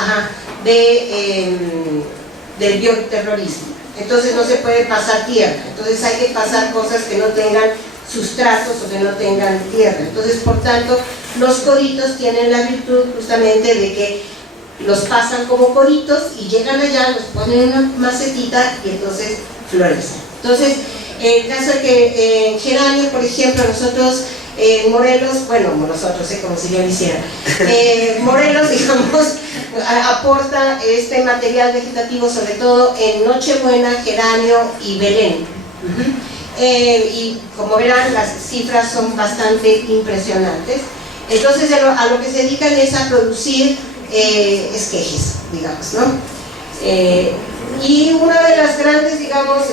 del bioterrorismo. Entonces no se puede pasar tierra, entonces hay que pasar cosas que no tengan sustratos o que no tengan tierra. Entonces, por tanto, los coditos tienen la virtud justamente de que los pasan como coditos y llegan allá, los ponen en una macetita y entonces florecen. Entonces, el caso de que en geranio, por ejemplo, nosotros en Morelos, bueno, nosotros, como si yo lo hiciera, Morelos, digamos, aporta este material vegetativo sobre todo en Nochebuena, geranio y Belén. Y como verán, las cifras son bastante impresionantes. Entonces, a lo que se dedican es a producir esquejes, digamos, ¿no? Y uno de los grandes, digamos,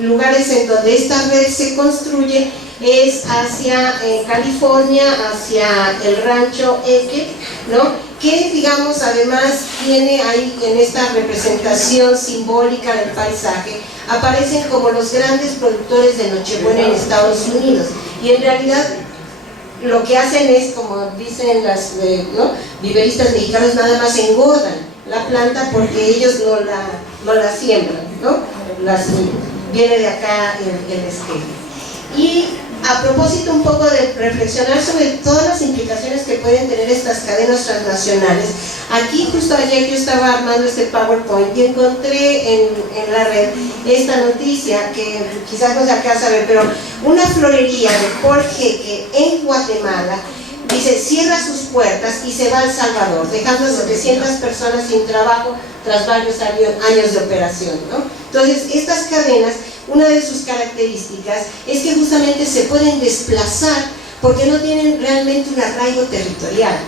lugares en donde esta red se construye es hacia California, hacia el rancho Eque, ¿no? Que, digamos, además tiene ahí en esta representación simbólica del paisaje, aparecen como los grandes productores de Nochebuena en Estados Unidos, y en realidad lo que hacen es, como dicen las viveristas mexicanos, nada más engordan la planta porque ellos no la siembran, ¿no? Viene de acá el esquema. Y a propósito un poco de reflexionar sobre todas las implicaciones que pueden tener estas cadenas transnacionales, aquí justo ayer yo estaba armando este PowerPoint y encontré en la red esta noticia que quizás no se alcanza a ver, pero una florería de Port Jeque en Guatemala dice, cierra sus puertas y se va a El Salvador, dejando a 700 personas sin trabajo tras varios años de operación, ¿no? Entonces, estas cadenas, una de sus características es que justamente se pueden desplazar porque no tienen realmente un arraigo territorial,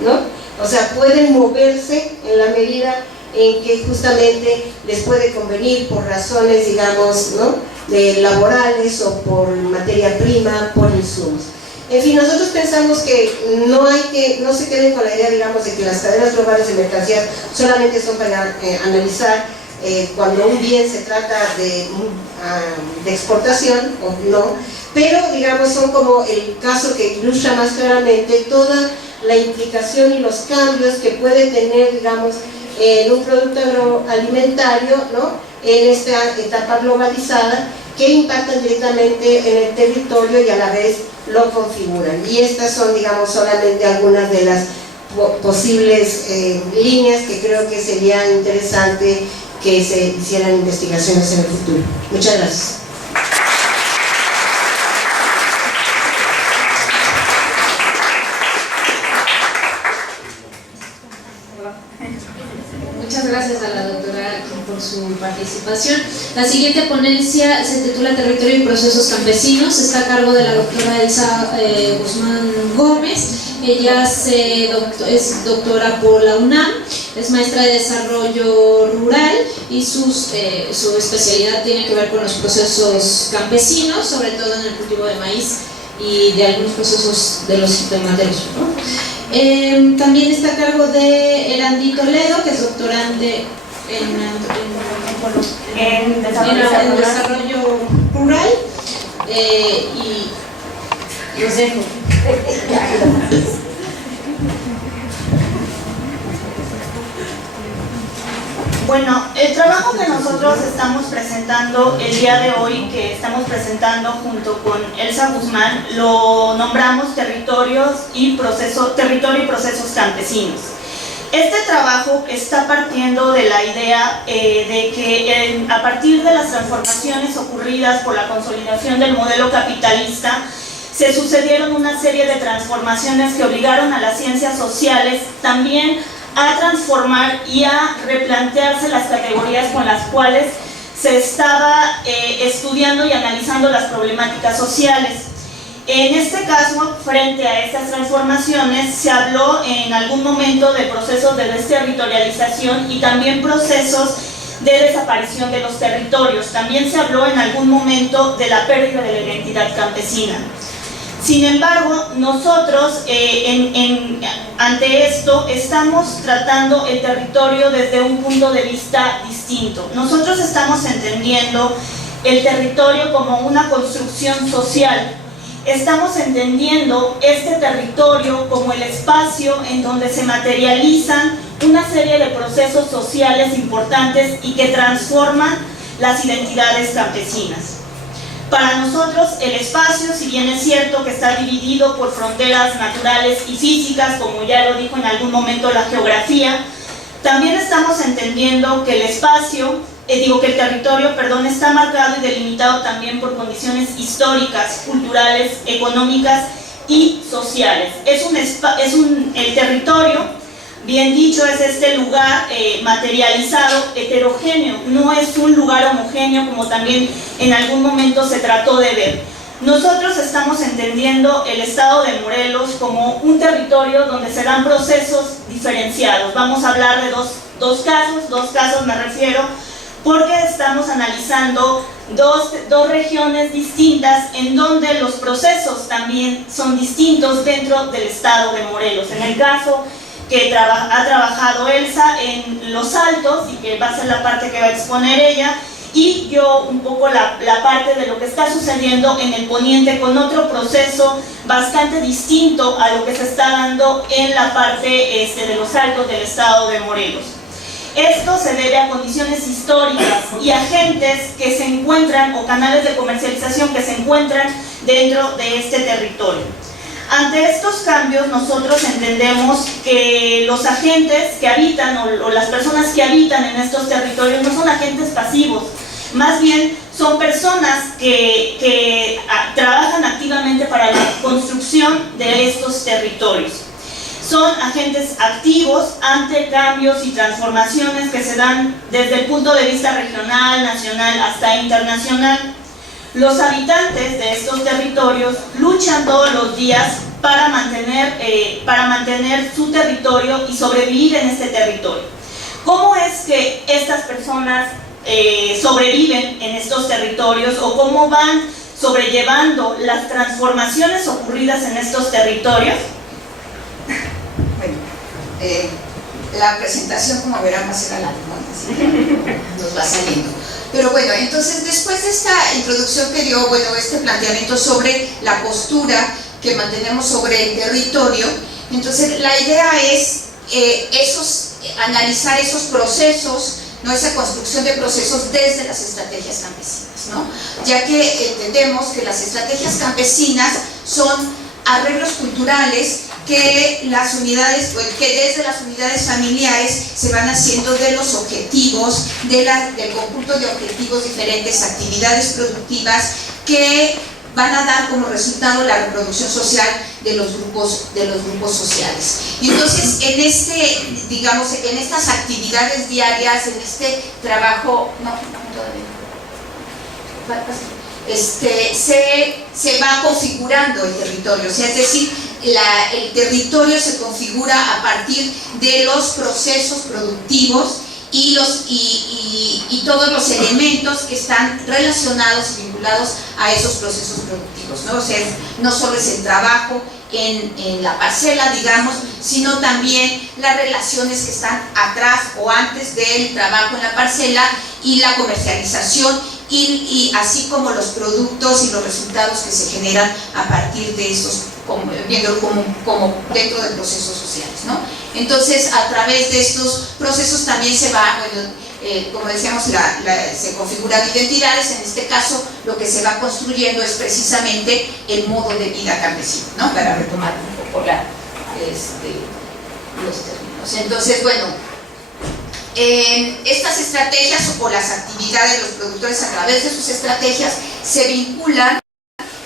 ¿no? O sea, pueden moverse en la medida en que justamente les puede convenir por razones, digamos, ¿no?, laborales o por materia prima, por insumos. En fin, nosotros pensamos que no se queden con la idea, digamos, de que las cadenas globales de mercancías solamente son para analizar cuando un bien se trata de exportación o no, pero digamos son como el caso que ilustra más claramente toda la implicación y los cambios que puede tener, digamos, en un producto agroalimentario, ¿no?, en esta etapa globalizada, que impactan directamente en el territorio y a la vez lo configuran. Y estas son, digamos, solamente algunas de las posibles líneas que creo que sería interesante que se hicieran investigaciones en el futuro. Muchas gracias. Muchas gracias a la doctora por su participación. La siguiente ponencia se titula Territorio y Procesos Campesinos. Está a cargo de la doctora Elsa Guzmán Gómez. Ella es doctora por la UNAM, es maestra de desarrollo rural y su especialidad tiene que ver con los procesos campesinos, sobre todo en el cultivo de maíz y de algunos procesos de los materos, ¿no? También está a cargo de Erandi Toledo, que es doctorante en desarrollo rural, y los dejo. Bueno, el trabajo que nosotros estamos presentando el día de hoy, que estamos presentando junto con Elsa Guzmán, lo nombramos Territorio y Procesos Campesinos. Este trabajo está partiendo de la idea de que a partir de las transformaciones ocurridas por la consolidación del modelo capitalista, se sucedieron una serie de transformaciones que obligaron a las ciencias sociales también a transformar y a replantearse las categorías con las cuales se estaba estudiando y analizando las problemáticas sociales. En este caso, frente a estas transformaciones, se habló en algún momento de procesos de desterritorialización y también procesos de desaparición de los territorios. También se habló en algún momento de la pérdida de la identidad campesina. Sin embargo, nosotros ante esto estamos tratando el territorio desde un punto de vista distinto. Nosotros estamos entendiendo el territorio como una construcción social. Estamos entendiendo este territorio como el espacio en donde se materializan una serie de procesos sociales importantes y que transforman las identidades campesinas. Para nosotros el espacio, si bien es cierto que está dividido por fronteras naturales y físicas, como ya lo dijo en algún momento la geografía, también estamos entendiendo que el territorio, está marcado y delimitado también por condiciones históricas, culturales, económicas y sociales. El territorio, bien dicho, es este lugar materializado, heterogéneo, no es un lugar homogéneo como también en algún momento se trató de ver. Nosotros estamos entendiendo el estado de Morelos como un territorio donde se dan procesos diferenciados. Vamos a hablar de dos casos me refiero, porque estamos analizando dos regiones distintas en donde los procesos también son distintos dentro del estado de Morelos. En el caso que ha trabajado Elsa en Los Altos, y que va a ser la parte que va a exponer ella, y yo un poco la parte de lo que está sucediendo en el poniente con otro proceso bastante distinto a lo que se está dando en la parte de Los Altos del estado de Morelos. Esto se debe a condiciones históricas y agentes que se encuentran, o canales de comercialización que se encuentran dentro de este territorio. Ante estos cambios, nosotros entendemos que los agentes que habitan o las personas que habitan en estos territorios no son agentes pasivos, más bien son personas que trabajan activamente para la construcción de estos territorios. Son agentes activos ante cambios y transformaciones que se dan desde el punto de vista regional, nacional hasta internacional. Los habitantes de estos territorios luchan todos los días para mantener su territorio y sobrevivir en este territorio. ¿Cómo es que estas personas sobreviven en estos territorios o cómo van sobrellevando las transformaciones ocurridas en estos territorios? Bueno, la presentación, como verán, va a ser a larga, ¿no? Así que nos va saliendo. Pero bueno, entonces después de esta introducción que dio, bueno, este planteamiento sobre la postura que mantenemos sobre el territorio, entonces la idea es analizar esos procesos, ¿no? Esa construcción de procesos desde las estrategias campesinas, ¿no? Ya que entendemos que las estrategias campesinas son arreglos culturales que desde las unidades familiares se van haciendo de los objetivos, del conjunto de objetivos, diferentes actividades productivas que van a dar como resultado la reproducción social de los grupos sociales. Y entonces en estas actividades diarias, en este trabajo, se va configurando el territorio, o sea, es decir, el territorio se configura a partir de los procesos productivos y todos los elementos que están relacionados y vinculados a esos procesos productivos, ¿no? O sea, no solo es el trabajo en la parcela, digamos, sino también las relaciones que están atrás o antes del trabajo en la parcela y la comercialización y así como los productos y los resultados que se generan a partir de estos, viéndolo como dentro de procesos sociales, ¿no? Entonces, a través de estos procesos también se va, como decíamos, se configuran identidades. En este caso, lo que se va construyendo es precisamente el modo de vida campesino, ¿no? Para retomar un poco los términos. Entonces, bueno, estas estrategias o las actividades de los productores a través de sus estrategias se vinculan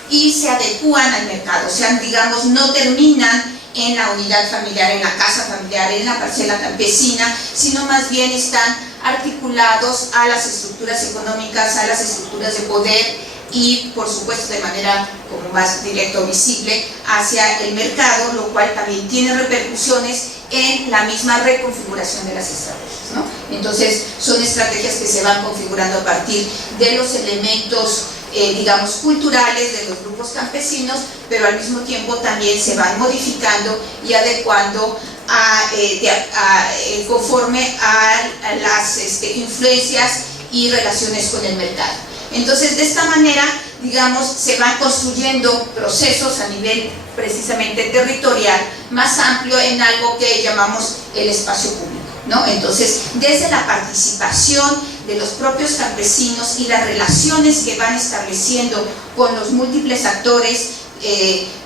y se adecúan al mercado, o sea, digamos, no terminan en la unidad familiar, en la casa familiar, en la parcela campesina, sino más bien están articulados a las estructuras económicas, a las estructuras de poder y, por supuesto, de manera como más directa o visible hacia el mercado, lo cual también tiene repercusiones en la misma reconfiguración de las estrategias, ¿no? Entonces, son estrategias que se van configurando a partir de los elementos digamos, culturales de los grupos campesinos, pero al mismo tiempo también se van modificando y adecuando conforme a las influencias y relaciones con el mercado. Entonces, de esta manera, digamos, se van construyendo procesos a nivel precisamente territorial más amplio en algo que llamamos el espacio público, ¿no? Entonces, desde la participación de los propios campesinos y las relaciones que van estableciendo con los múltiples actores,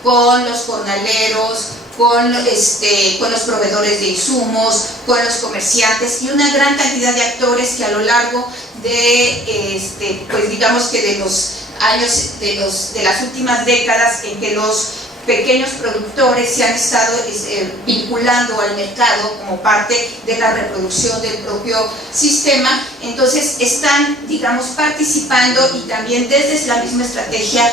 con los jornaleros, con los proveedores de insumos, con los comerciantes y una gran cantidad de actores que a lo largo de, pues digamos que de los años, de las últimas décadas en que los pequeños productores se han estado vinculando al mercado como parte de la reproducción del propio sistema, entonces están, digamos, participando y también desde la misma estrategia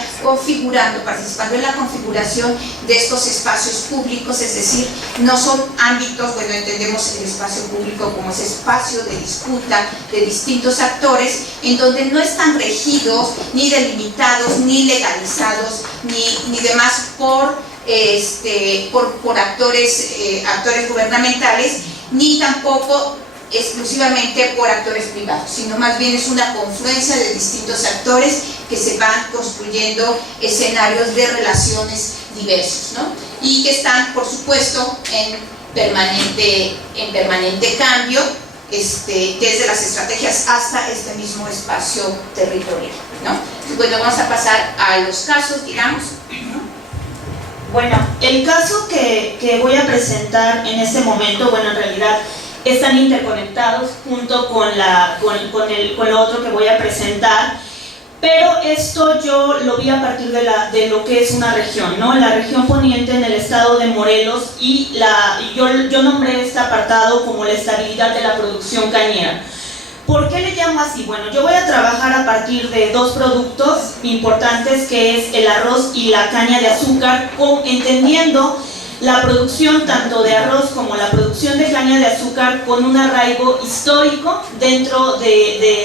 participando en la configuración de estos espacios públicos, es decir, no son ámbitos, bueno, entendemos el espacio público como ese espacio de disputa de distintos actores, en donde no están regidos, ni delimitados, ni legalizados, ni demás por actores gubernamentales, ni tampoco exclusivamente por actores privados, sino más bien es una confluencia de distintos actores que se van construyendo escenarios de relaciones diversos, ¿no? Y que están, por supuesto, en permanente cambio, desde las estrategias hasta este mismo espacio territorial, ¿no? Bueno, vamos a pasar a los casos, digamos. Bueno, el caso que voy a presentar en este momento, bueno, en realidad están interconectados junto con lo otro que voy a presentar. Pero esto yo lo vi a partir de lo que es una región, ¿no? La región poniente en el estado de Morelos, y yo nombré este apartado como la estabilidad de la producción cañera. ¿Por qué le llamo así? Bueno, yo voy a trabajar a partir de dos productos importantes, que es el arroz y la caña de azúcar, entendiendo la producción tanto de arroz como la producción de caña de azúcar con un arraigo histórico dentro de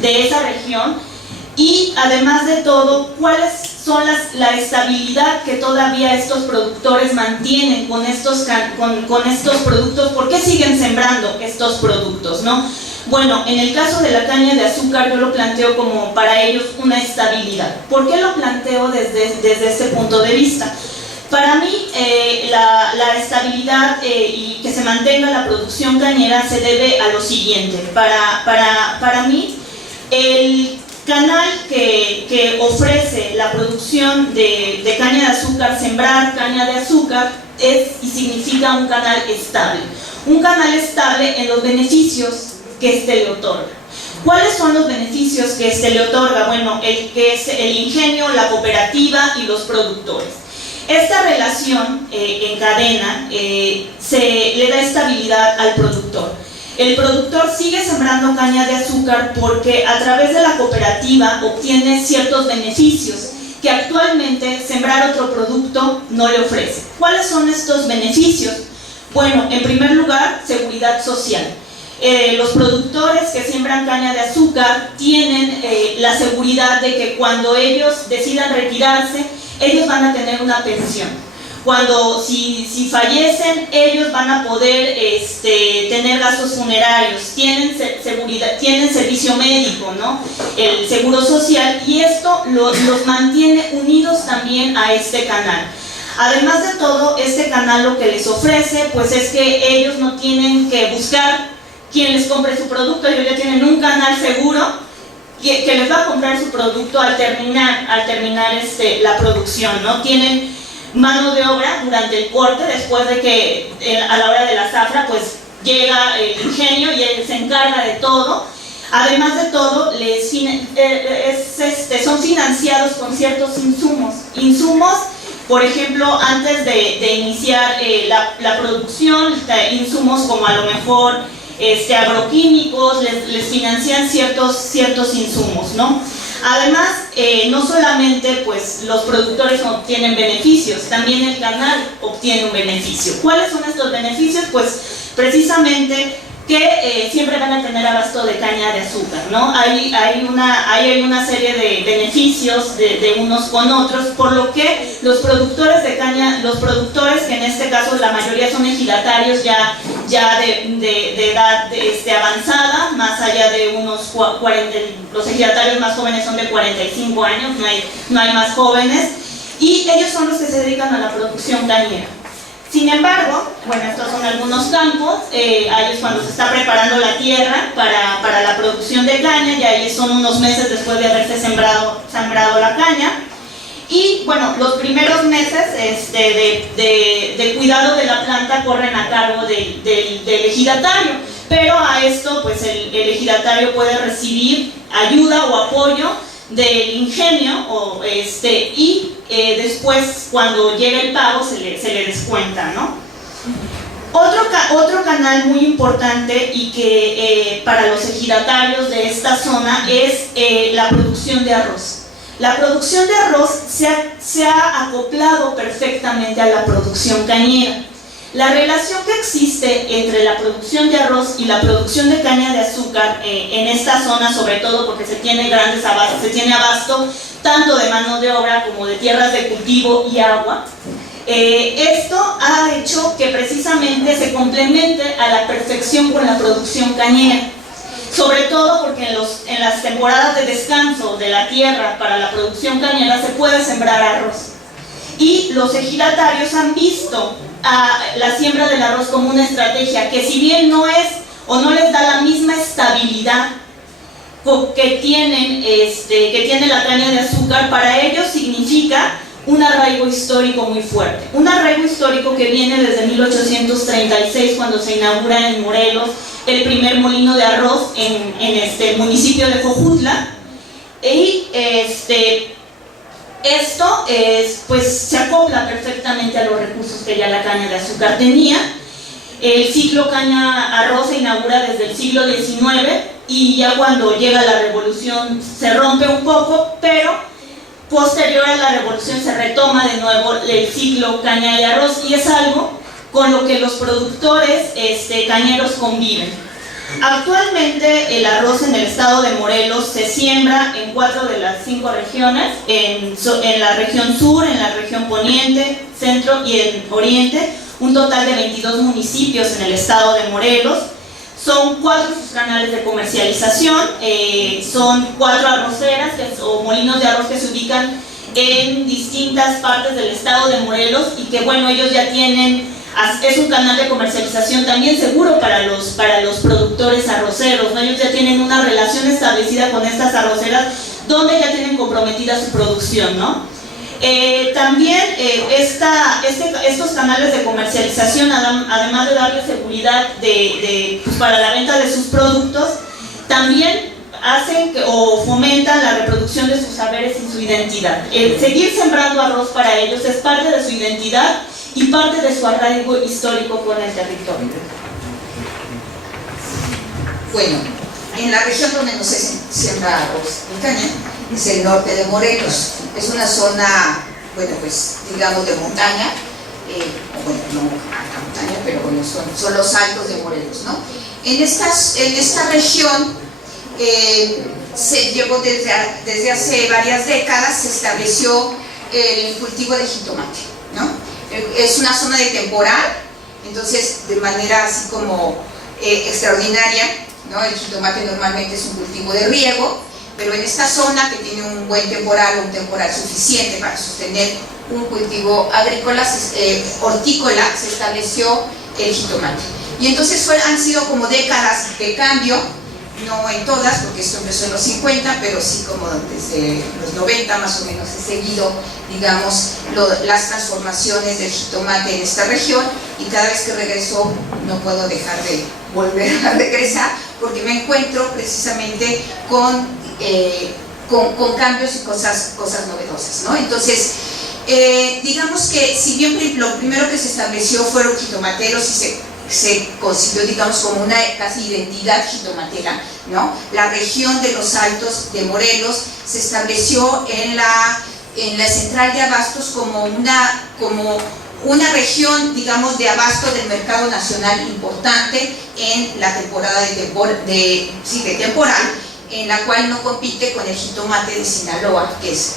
esa región. Y además de todo, ¿cuáles son la estabilidad que todavía estos productores mantienen con estos productos? ¿Por qué siguen sembrando estos productos, no? Bueno, en el caso de la caña de azúcar yo lo planteo como para ellos una estabilidad. ¿Por qué lo planteo desde este punto de vista? Para mí la estabilidad y que se mantenga la producción cañera se debe a lo siguiente. Para mí, el canal que ofrece la producción de caña de azúcar, sembrar caña de azúcar, es y significa un canal estable. Un canal estable en los beneficios que éste le otorga. ¿Cuáles son los beneficios que éste le otorga? Bueno, que es el ingenio, la cooperativa y los productores. Esta relación en cadena le da estabilidad al productor. El productor sigue sembrando caña de azúcar porque a través de la cooperativa obtiene ciertos beneficios que actualmente sembrar otro producto no le ofrece. ¿Cuáles son estos beneficios? Bueno, en primer lugar, seguridad social. Los productores que siembran caña de azúcar tienen la seguridad de que cuando ellos decidan retirarse, ellos van a tener una pensión. Si fallecen, ellos van a poder tener gastos funerarios, tienen seguridad, tienen servicio médico, ¿no? El seguro social, y esto los mantiene unidos también a este canal. Además de todo, este canal lo que les ofrece pues es que ellos no tienen que buscar quien les compre su producto, ellos ya tienen un canal seguro que les va a comprar su producto al terminar la producción, ¿no? Tienen mano de obra durante el corte, después de que a la hora de la zafra pues llega el ingenio y él se encarga de todo. Además de todo, son financiados con ciertos insumos, por ejemplo, antes de iniciar la producción, insumos como a lo mejor agroquímicos, les financian ciertos insumos, ¿no? Además, no solamente pues, los productores obtienen beneficios, también el canal obtiene un beneficio. ¿Cuáles son estos beneficios? Pues precisamente que siempre van a tener abasto de caña de azúcar, ¿no? Hay una serie de beneficios de unos con otros, por lo que los productores de caña, los productores que en este caso la mayoría son ejidatarios ya de edad avanzada, más allá de unos 40, los ejidatarios más jóvenes son de 45 años, no hay más jóvenes, y ellos son los que se dedican a la producción cañera. Sin embargo, bueno, estos son algunos campos, ahí es cuando se está preparando la tierra para la producción de caña, y ahí son unos meses después de haberse sembrado la caña. Y bueno, los primeros meses de cuidado de la planta corren a cargo del ejidatario, pero a esto pues el ejidatario puede recibir ayuda o apoyo del ingenio y después cuando llega el pago se le descuenta, ¿no? Otro canal muy importante y que para los ejidatarios de esta zona es la producción de arroz. La producción de arroz se ha acoplado perfectamente a la producción cañera. La relación que existe entre la producción de arroz y la producción de caña de azúcar en esta zona, sobre todo porque se tiene abasto tanto de mano de obra como de tierras de cultivo y agua, esto ha hecho que precisamente se complemente a la perfección con la producción cañera. Sobre todo porque en las temporadas de descanso de la tierra para la producción cañera se puede sembrar arroz. Y los ejidatarios han visto la siembra del arroz como una estrategia que, si bien no es o no les da la misma estabilidad que tiene la caña de azúcar, para ellos significa un arraigo histórico muy fuerte. Un arraigo histórico que viene desde 1836, cuando se inaugura en Morelos el primer molino de arroz en el municipio de Jojutla, Y esto pues se acopla perfectamente a los recursos que ya la caña de azúcar tenía. El ciclo caña-arroz se inaugura desde el siglo XIX y ya cuando llega la revolución se rompe un poco, pero posterior a la revolución se retoma de nuevo el ciclo caña y arroz, y es algo con lo que los productores cañeros conviven. Actualmente el arroz en el estado de Morelos se siembra en 4 de las 5 regiones, en la región sur, en la región poniente, centro y en oriente, un total de 22 municipios en el estado de Morelos. Son 4 sus canales de comercialización, son 4 arroceras o molinos de arroz que se ubican en distintas partes del estado de Morelos y que bueno, ellos ya tienen, es un canal de comercialización también seguro para los productores arroceros, ¿no? Ellos ya tienen una relación establecida con estas arroceras donde ya tienen comprometida su producción, ¿no? También estos canales de comercialización, además de darle seguridad pues para la venta de sus productos, también hacen o fomentan la reproducción de sus saberes y su identidad. Seguir sembrando arroz para ellos es parte de su identidad y parte de su arraigo histórico con el territorio. Bueno, en la región donde no se siembra arroz y caña es el norte de Morelos. Es una zona, bueno, pues digamos de montaña, bueno, no alta montaña, pero bueno, son los altos de Morelos, ¿no? En esta región se llevó desde hace varias décadas, se estableció el cultivo de jitomate, ¿no? Es una zona de temporal, entonces de manera así como extraordinaria, ¿no? El jitomate normalmente es un cultivo de riego, pero en esta zona que tiene un buen temporal o un temporal suficiente para sostener un cultivo agrícola, hortícola, se estableció el jitomate. Y entonces han sido como décadas de cambio, no en todas, porque esto empezó en los 50, pero sí como desde los 90 más o menos he seguido, digamos, las transformaciones del jitomate en esta región, y cada vez que regreso no puedo dejar de volver a regresar, porque me encuentro precisamente con cambios y cosas novedosas, ¿no? Entonces, digamos que si bien lo primero que se estableció fueron jitomateros y se consiguió, digamos, como una casi identidad jitomatera, ¿no? La región de los Altos de Morelos se estableció en la central de abastos como una región, digamos, de abasto del mercado nacional importante en la temporada de temporal, en la cual no compite con el jitomate de Sinaloa, que es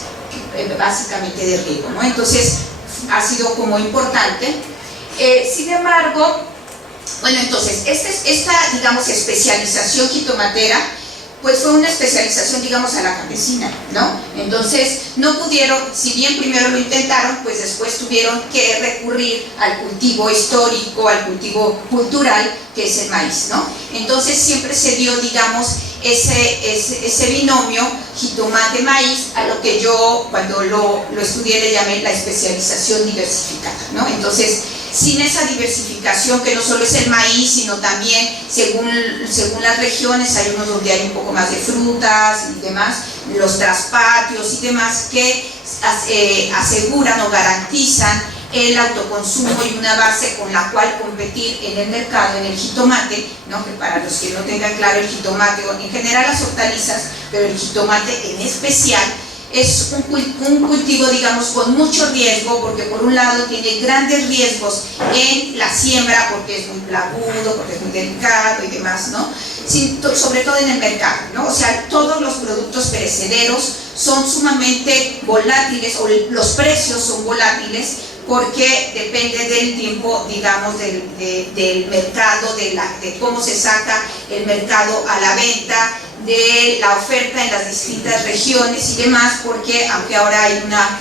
básicamente de riego, ¿no? Entonces ha sido como importante. Sin embargo, bueno, entonces esta digamos especialización jitomatera pues fue una especialización, digamos, a la campesina, ¿no? Entonces no pudieron, si bien primero lo intentaron, pues después tuvieron que recurrir al cultivo histórico, al cultivo cultural, que es el maíz, ¿no? Entonces siempre se dio, digamos, ese binomio jitomate-maíz, a lo que yo cuando lo estudié le llamé la especialización diversificada, ¿no? Entonces, sin esa diversificación, que no solo es el maíz, sino también según las regiones, hay unos donde hay un poco más de frutas y demás, los traspatios y demás, que aseguran o garantizan el autoconsumo y una base con la cual competir en el mercado, en el jitomate, ¿no? Que para los que no tengan claro el jitomate, o en general las hortalizas, pero el jitomate en especial, es un cultivo, digamos, con mucho riesgo, porque por un lado tiene grandes riesgos en la siembra, porque es muy plagudo, porque es muy delicado y demás, ¿no? Sobre todo en el mercado, ¿no? O sea, todos los productos perecederos son sumamente volátiles, o los precios son volátiles, porque depende del tiempo, digamos, del mercado, de cómo se saca el mercado a la venta, de la oferta en las distintas regiones y demás, porque aunque ahora hay una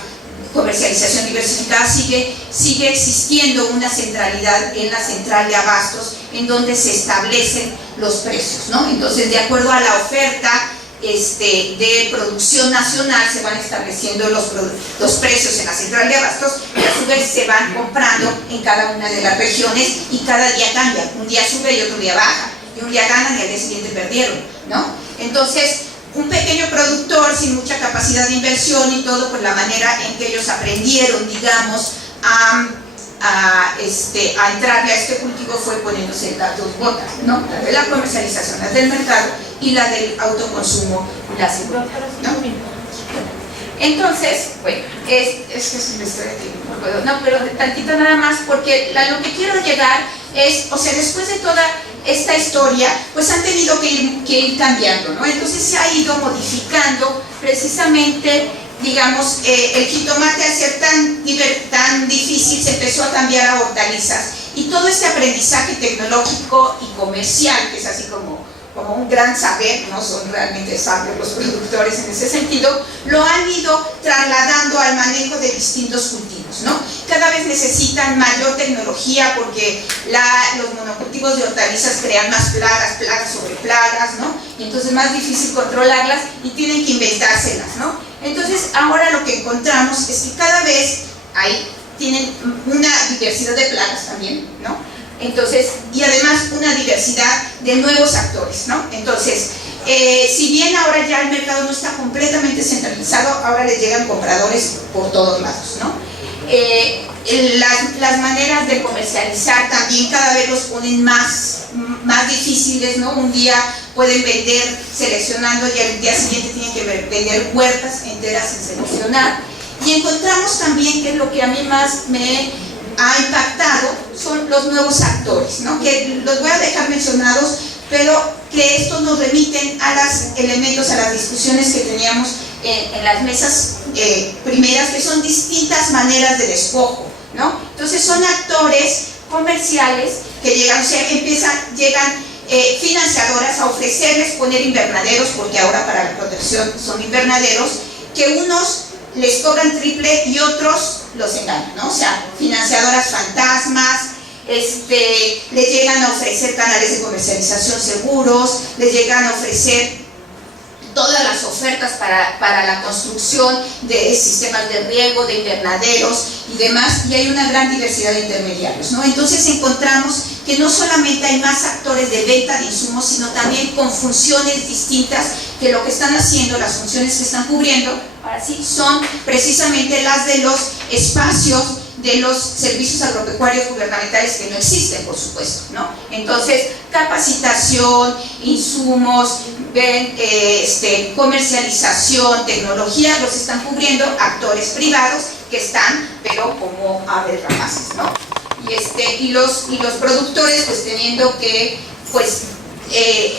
comercialización diversificada, sigue existiendo una centralidad en la central de abastos en donde se establecen los precios, ¿no? Entonces, de acuerdo a la oferta de producción nacional, se van estableciendo los precios en la central de abastos, y a su vez se van comprando en cada una de las regiones, y cada día cambia, un día sube y otro día baja, y un día ganan y al día siguiente perdieron, ¿no? Entonces, un pequeño productor sin mucha capacidad de inversión y todo, por la manera en que ellos aprendieron, digamos, a entrarle a este cultivo fue poniéndose las dos botas, ¿no? La de la comercialización, la del mercado, y la del autoconsumo, la segunda, ¿no? Entonces, bueno, es que es una historia que no puedo, no, pero tantito nada más, porque lo que quiero llegar es, o sea, después de toda esta historia, pues han tenido que ir cambiando, ¿no? Entonces se ha ido modificando precisamente, digamos, el jitomate al ser tan difícil se empezó a cambiar a hortalizas, y todo este aprendizaje tecnológico y comercial, que es así como un gran saber, no son realmente sabios los productores en ese sentido, lo han ido trasladando al manejo de distintos cultivos, ¿no? Cada vez necesitan mayor tecnología porque los monocultivos de hortalizas crean más plagas sobre plagas, ¿no? Y entonces es más difícil controlarlas y tienen que inventárselas, ¿no? Entonces ahora lo que encontramos es que cada vez tienen una diversidad de plagas también, ¿no? Entonces, y además una diversidad de nuevos actores, ¿no? Entonces, si bien ahora ya el mercado no está completamente centralizado, ahora les llegan compradores por todos lados, ¿no? Las maneras de comercializar también cada vez los ponen más difíciles, ¿no? Un día pueden vender seleccionando y al día siguiente tienen que vender huertas enteras sin seleccionar. Y encontramos también, que es lo que a mí más me ha impactado, son los nuevos actores, ¿no? Que los voy a dejar mencionados, pero que estos nos remiten a los elementos, a las discusiones que teníamos en las mesas primeras, que son distintas maneras de despojo, ¿no? Entonces son actores comerciales que llegan, o sea, llegan financiadoras a ofrecerles poner invernaderos, porque ahora para la protección son invernaderos, que unos les cobran triple y otros los engañan, ¿no? O sea, financiadoras fantasmas, les llegan a ofrecer canales de comercialización seguros, les llegan a ofrecer todas las ofertas para la construcción de sistemas de riego, de invernaderos y demás, y hay una gran diversidad de intermediarios, ¿no? Entonces encontramos que no solamente hay más actores de venta de insumos, sino también con funciones distintas, que lo que están haciendo, las funciones que están cubriendo, ahora sí, son precisamente las de los espacios de los servicios agropecuarios gubernamentales que no existen, por supuesto, ¿no? Entonces, capacitación, insumos, comercialización, tecnología, los están cubriendo actores privados que están, pero como aves rapaces, ¿no? Y los productores, pues teniendo que, pues,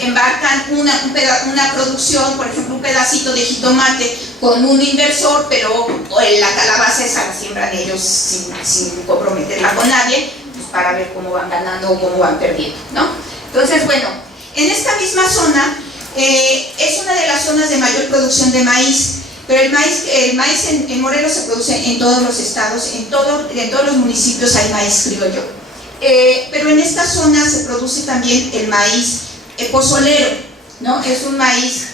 embarcan una producción, por ejemplo, un pedacito de jitomate con un inversor, pero la calabaza esa la siembran ellos sin comprometerla con nadie, pues para ver cómo van ganando o cómo van perdiendo, ¿no? Entonces, bueno, en esta misma zona es una de las zonas de mayor producción de maíz, pero el maíz en Morelos se produce en todos los estados, en todos los municipios hay maíz criollo, pero en esta zona se produce también el maíz pozolero, ¿no? Es un maíz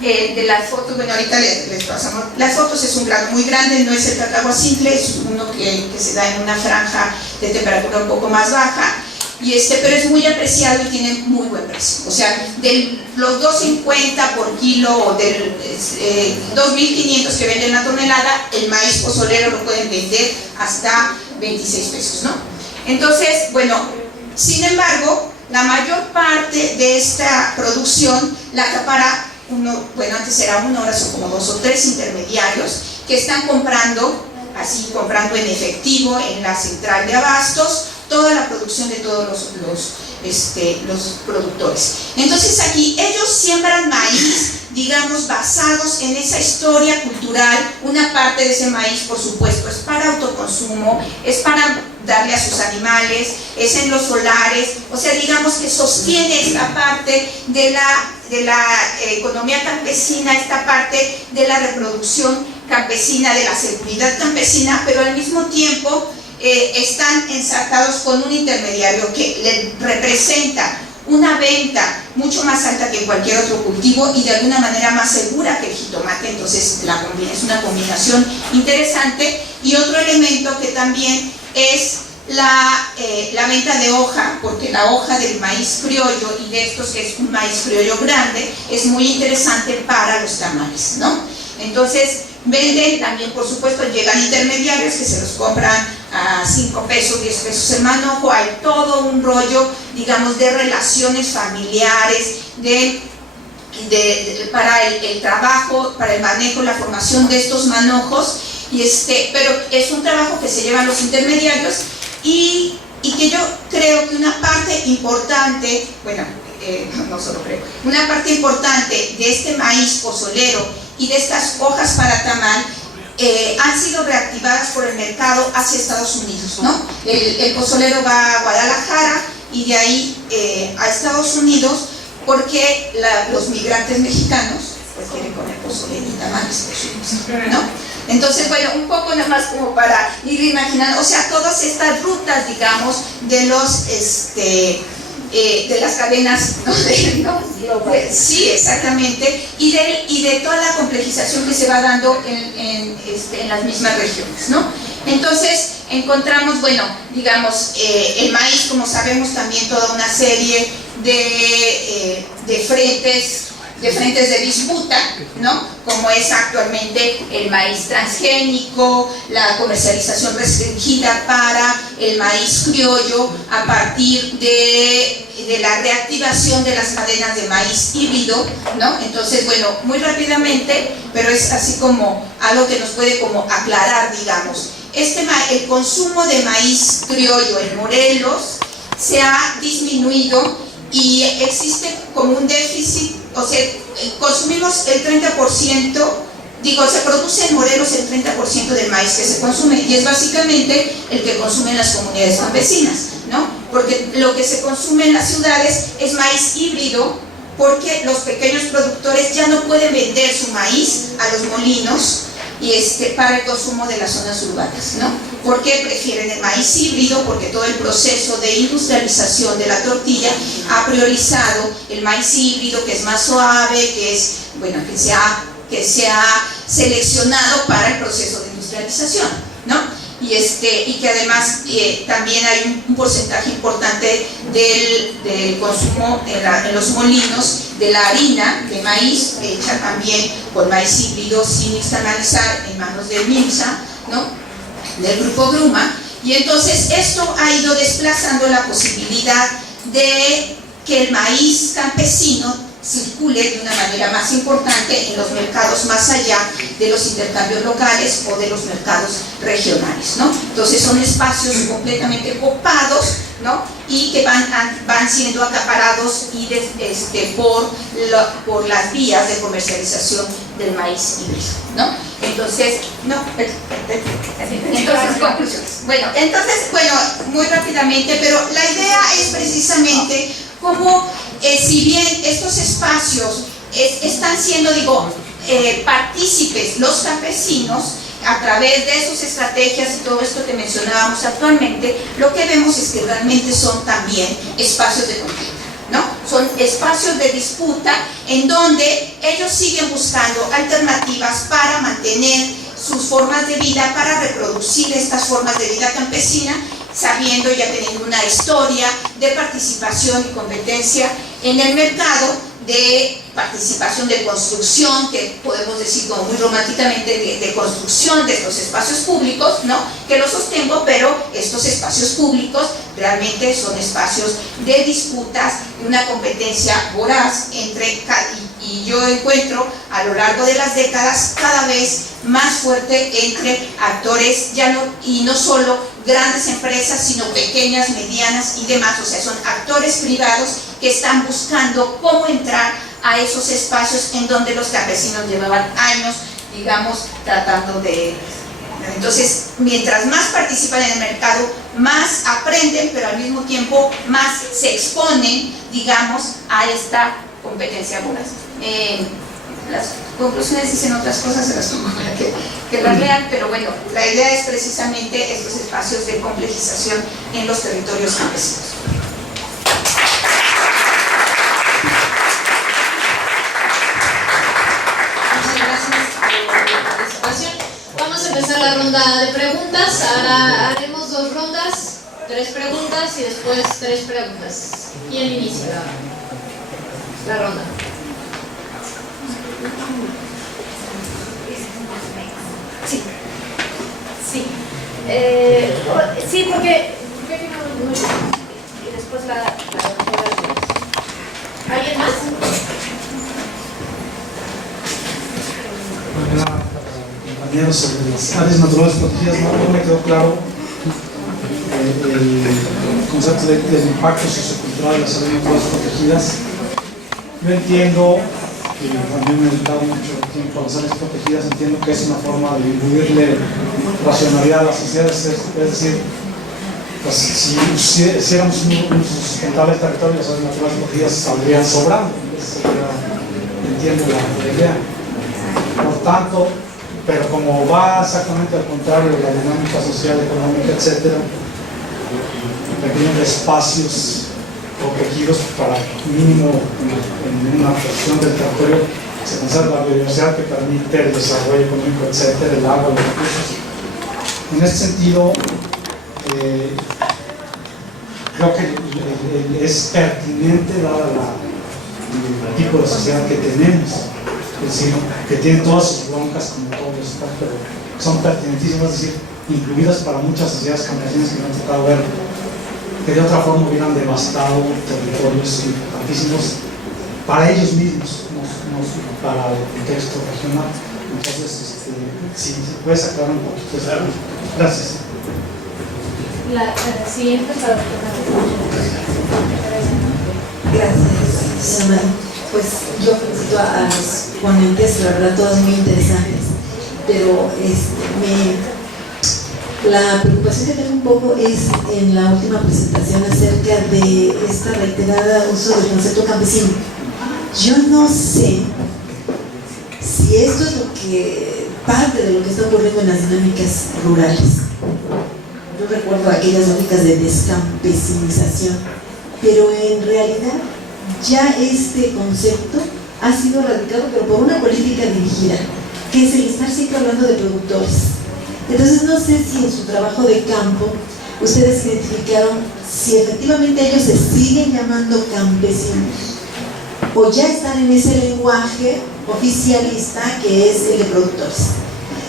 de las fotos, bueno, ahorita les pasamos las fotos, es un grano muy grande, no es el cacahuacintle, es uno que se da en una franja de temperatura un poco más baja, pero es muy apreciado y tiene muy buen precio. O sea, de los $2.50 por kilo o del 2.500 que venden la tonelada, el maíz pozolero lo pueden vender hasta 26 pesos, ¿no? Entonces, bueno, sin embargo, la mayor parte de esta producción la acapara antes era uno, ahora son como 2 o 3 intermediarios que están comprando en efectivo en la central de abastos toda la producción de todos los productores. Entonces aquí ellos siembran maíz, digamos, basados en esa historia cultural. Una parte de ese maíz, por supuesto, es para autoconsumo, es para darle a sus animales, es en los solares, o sea, digamos que sostiene esta parte de la economía campesina, esta parte de la reproducción campesina, de la seguridad campesina, pero al mismo tiempo están ensartados con un intermediario que le representa una venta mucho más alta que cualquier otro cultivo y de alguna manera más segura que el jitomate. Entonces es una combinación interesante. Y otro elemento que también es la venta de hoja, porque la hoja del maíz criollo y de estos que es un maíz criollo grande es muy interesante para los tamales, ¿no? Entonces venden también, por supuesto, llegan intermediarios que se los compran a 5 pesos, 10 pesos el manojo. Hay todo un rollo, digamos, de relaciones familiares, para el trabajo, para el manejo, la formación de estos manojos, pero es un trabajo que se llevan los intermediarios y que yo creo que una parte importante, bueno, no solo creo, una parte importante de este maíz pozolero y de estas hojas para tamal han sido reactivadas por el mercado hacia Estados Unidos, ¿no? El pozolero va a Guadalajara y de ahí a Estados Unidos, porque los migrantes mexicanos pues quieren comer pozolero y tamales, ¿no? Entonces, bueno, un poco nada más como para ir imaginando, o sea, todas estas rutas, digamos, de las cadenas, ¿no? Sí, exactamente, y de toda la complejización que se va dando en las mismas regiones, ¿no? Entonces encontramos, bueno, digamos, el maíz, como sabemos, también toda una serie de frentes de disputa, ¿no? Como es actualmente el maíz transgénico, la comercialización restringida para el maíz criollo a partir de la reactivación de las cadenas de maíz híbrido, ¿no? Entonces, bueno, muy rápidamente, pero es así como algo que nos puede como aclarar, digamos. El consumo de maíz criollo en Morelos se ha disminuido y existe como un déficit, o sea, consumimos el 30%, se produce en Morelos el 30% del maíz que se consume, y es básicamente el que consumen las comunidades campesinas, ¿no? Porque lo que se consume en las ciudades es maíz híbrido, porque los pequeños productores ya no pueden vender su maíz a los molinos para el consumo de las zonas urbanas, ¿no? ¿Por qué prefieren el maíz híbrido? Porque todo el proceso de industrialización de la tortilla ha priorizado el maíz híbrido, que es más suave, que se ha seleccionado para el proceso de industrialización, ¿no? Y que además también hay un porcentaje importante del consumo en los molinos de la harina de maíz, hecha también con maíz híbrido sin externalizar, en manos del MIMSA, ¿no? Del grupo Gruma. Y entonces esto ha ido desplazando la posibilidad de que el maíz campesino circule de una manera más importante en los mercados más allá de los intercambios locales o de los mercados regionales, ¿no? Entonces son espacios completamente copados, ¿no? Y que van siendo acaparados por las vías de comercialización del maíz híbrido, ¿no? Entonces, conclusiones. Bueno, muy rápidamente, pero la idea es precisamente cómo, si bien estos espacios están siendo, partícipes los campesinos a través de sus estrategias y todo esto que mencionábamos actualmente, lo que vemos es que realmente son también espacios de contienda, ¿no? Son espacios de disputa en donde ellos siguen buscando alternativas para mantener sus formas de vida, para reproducir estas formas de vida campesina, sabiendo, ya teniendo una historia de participación y competencia en el mercado, de participación de construcción, que podemos decir como muy románticamente de construcción de estos espacios públicos, ¿no? Que los sostengo, pero estos espacios públicos realmente son espacios de disputas, de una competencia voraz y yo encuentro a lo largo de las décadas cada vez más fuerte entre actores, y no solo grandes empresas, sino pequeñas, medianas y demás, o sea, son actores privados que están buscando cómo entrar a esos espacios en donde los campesinos llevaban años, tratando de... Entonces, mientras más participan en el mercado, más aprenden, pero al mismo tiempo más se exponen, a esta competencia voraz. Las conclusiones dicen otras cosas, se las pongo para que las lean, pero bueno, la idea es precisamente estos espacios de complejización en los territorios campesinos. Muchas gracias por la participación. Vamos a empezar la ronda de preguntas. Ahora haremos 2 rondas. 3 preguntas y después 3 preguntas. ¿Quién inicia la ronda? Sí. Sí. Sí, porque y después la doctora. ¿Alguien más? Compañeros, sobre las áreas naturales protegidas, no me quedó claro el concepto del impacto sociocultural de las áreas naturales protegidas. Yo entiendo, y también me he dedicado mucho tiempo a las áreas protegidas, entiendo que es una forma de imbuirle racionalidad a las sociedades, es decir, pues, si hiciéramos un uso sustentable del territorio, las áreas naturales protegidas saldrían sobrando. Entiendo la idea. Por tanto, pero como va exactamente al contrario de la dinámica social, económica, etc., requieren espacios protegidos para mínimo en una porción del territorio se conserva la biodiversidad que permite el desarrollo económico, etc., el agua, los recursos. En este sentido, creo que es pertinente dada el tipo de sociedad que tenemos, es decir, que tiene todas sus broncas como todos los estados, pero son pertinentísimas, es decir, incluidas para muchas sociedades campesinas que me han tocado ver, que de otra forma hubieran devastado territorios importantísimos para ellos mismos, no para el contexto regional. Entonces, si puedes aclarar un poquito eso. Gracias. La siguiente para la Gracias, pues yo felicito a los ponentes, la verdad todos muy interesantes, pero la preocupación que tengo un poco es en la última presentación acerca de esta reiterada uso del concepto campesino. Yo no sé si esto es parte de lo que está ocurriendo en las dinámicas rurales. Yo recuerdo aquellas lógicas de descampesinización, pero en realidad ya este concepto ha sido radicado, pero por una política dirigida, que es el estar siempre hablando de productores. Entonces no sé si en su trabajo de campo ustedes identificaron si efectivamente ellos se siguen llamando campesinos o ya están en ese lenguaje oficialista que es el de productores.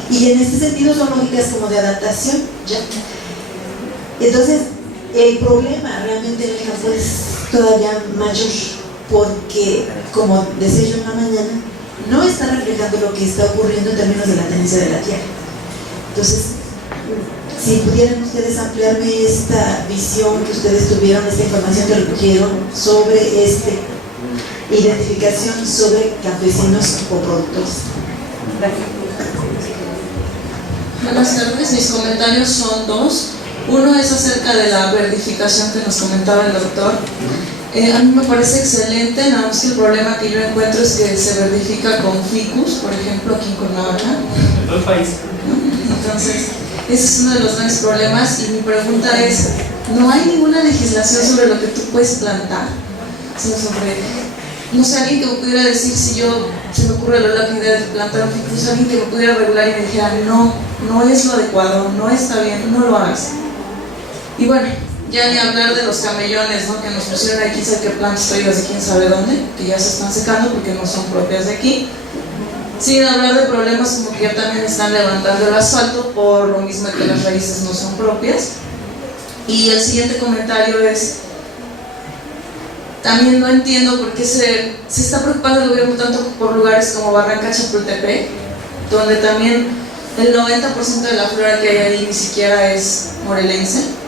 Y en este sentido son lógicas como de adaptación, ¿ya? Entonces, el problema realmente en el campo es todavía mayor, porque, como decía yo en la mañana, no está reflejando lo que está ocurriendo en términos de la tenencia de la tierra. Entonces, si pudieran ustedes ampliarme esta visión que ustedes tuvieron, esta información que recogieron sobre esta identificación sobre campesinos o productores. Gracias. Buenas tardes, mis comentarios son 2. Uno es acerca de la verdificación que nos comentaba el doctor. A mí me parece excelente, nada más que el problema que yo encuentro es que se verdifica con ficus, por ejemplo, aquí en Cuernavaca. En todo el país. Entonces, ese es uno de los grandes problemas y mi pregunta es, ¿no hay ninguna legislación sobre lo que tú puedes plantar? Sino sobre, no sé, alguien que me pudiera decir si se me ocurre la idea de plantar un ficus, alguien que me pudiera regular y me dijera, no es lo adecuado, no está bien, no lo hagas. Y bueno, ya ni hablar de los camellones, ¿no? Que nos pusieron aquí, sabe qué plantas traídas de quién sabe dónde, que ya se están secando porque no son propias de aquí. Sin hablar de problemas como que ya también están levantando el asfalto por lo mismo que las raíces no son propias. Y el siguiente comentario es, también no entiendo por qué se está preocupando el gobierno tanto por lugares como Barranca Chapultepec, donde también el 90% de la flora que hay ahí ni siquiera es morelense.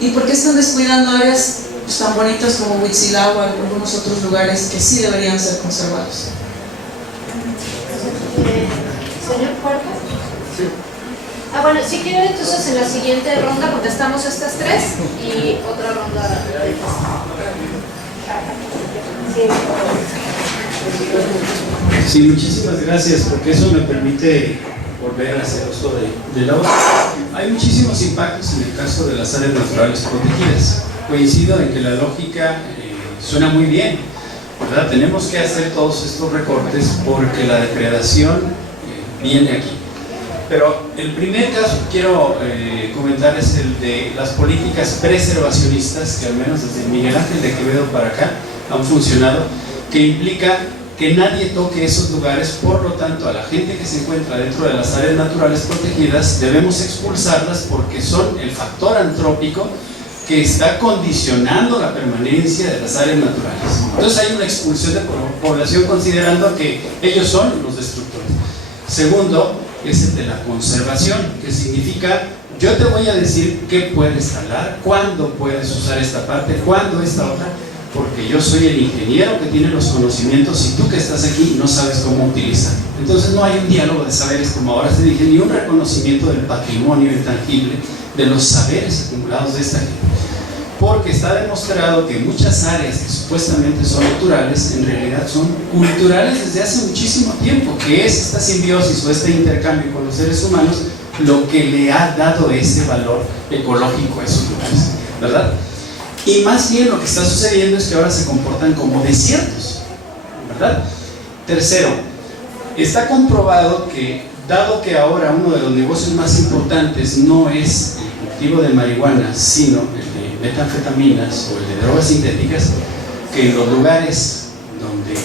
¿Y por qué están descuidando áreas pues, tan bonitas como Huitzilao o algunos otros lugares que sí deberían ser conservados? Señor Puerta. Sí. Bueno, si quiere entonces en la siguiente ronda contestamos estas 3 y otra ronda. Sí, muchísimas gracias, porque eso me permite volver a hacer uso de la voz. Hay muchísimos impactos en el caso de las áreas naturales protegidas. Coincido en que la lógica suena muy bien, ¿verdad? Tenemos que hacer todos estos recortes porque la depredación viene aquí. pero el primer caso que quiero comentar es el de las políticas preservacionistas, que al menos desde Miguel Ángel de Quevedo para acá han funcionado, que implica que nadie toque esos lugares. Por lo tanto, a la gente que se encuentra dentro de las áreas naturales protegidas debemos expulsarlas, porque son el factor antrópico que está condicionando la permanencia de las áreas naturales. Entonces hay una expulsión de población considerando que ellos son los destructores. Segundo es el de la conservación, que significa: yo te voy a decir qué puedes talar, cuándo puedes usar esta parte, cuándo esta otra, porque yo soy el ingeniero que tiene los conocimientos y tú que estás aquí no sabes cómo utilizar. Entonces no hay un diálogo de saberes, como ahora se dije, ni un reconocimiento del patrimonio intangible, de los saberes acumulados de esta gente. Porque está demostrado que muchas áreas que supuestamente son naturales, en realidad son culturales desde hace muchísimo tiempo, que es esta simbiosis o este intercambio con los seres humanos lo que le ha dado ese valor ecológico a esos lugares, ¿verdad? Y más bien lo que está sucediendo es que ahora se comportan como desiertos, ¿verdad? Tercero, está comprobado que, dado que ahora uno de los negocios más importantes no es el cultivo de marihuana, sino el de metanfetaminas o el de drogas sintéticas, que en los lugares donde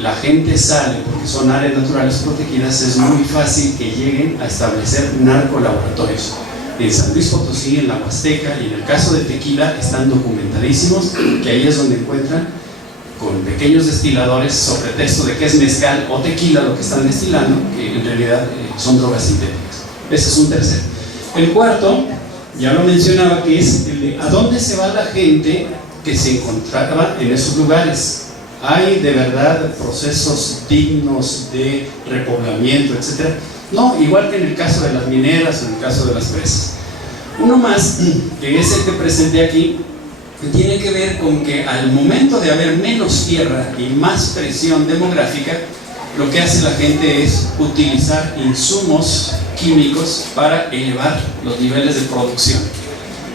la gente sale, porque son áreas naturales protegidas, es muy fácil que lleguen a establecer narcolaboratorios. En San Luis Potosí, en la Huasteca y en el caso de Tequila están documentadísimos, que ahí es donde encuentran con pequeños destiladores sobre texto de que es mezcal o tequila lo que están destilando, que en realidad son drogas sintéticas. Ese es un tercero. El cuarto, ya lo mencionaba, que es el de a dónde se va la gente que se encontraba en esos lugares. ¿Hay de verdad procesos dignos de repoblamiento, etcétera? No, igual que en el caso de las mineras o en el caso de las presas. Uno más, que es el que presenté aquí, que tiene que ver con que al momento de haber menos tierra y más presión demográfica, lo que hace la gente es utilizar insumos químicos para elevar los niveles de producción.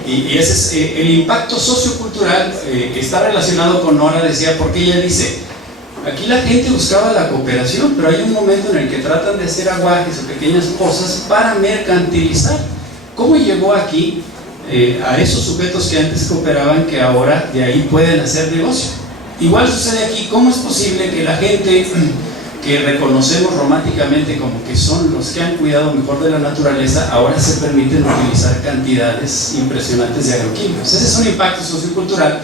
Y ese es el impacto sociocultural que está relacionado con Nora, decía, porque ella dice: aquí la gente buscaba la cooperación, pero hay un momento en el que tratan de hacer aguajes o pequeñas cosas para mercantilizar. ¿Cómo llegó aquí a esos sujetos que antes cooperaban, que ahora de ahí pueden hacer negocio? Igual sucede aquí. ¿Cómo es posible que la gente que reconocemos románticamente como que son los que han cuidado mejor de la naturaleza, ahora se permiten utilizar cantidades impresionantes de agroquímicos? Ese es un impacto sociocultural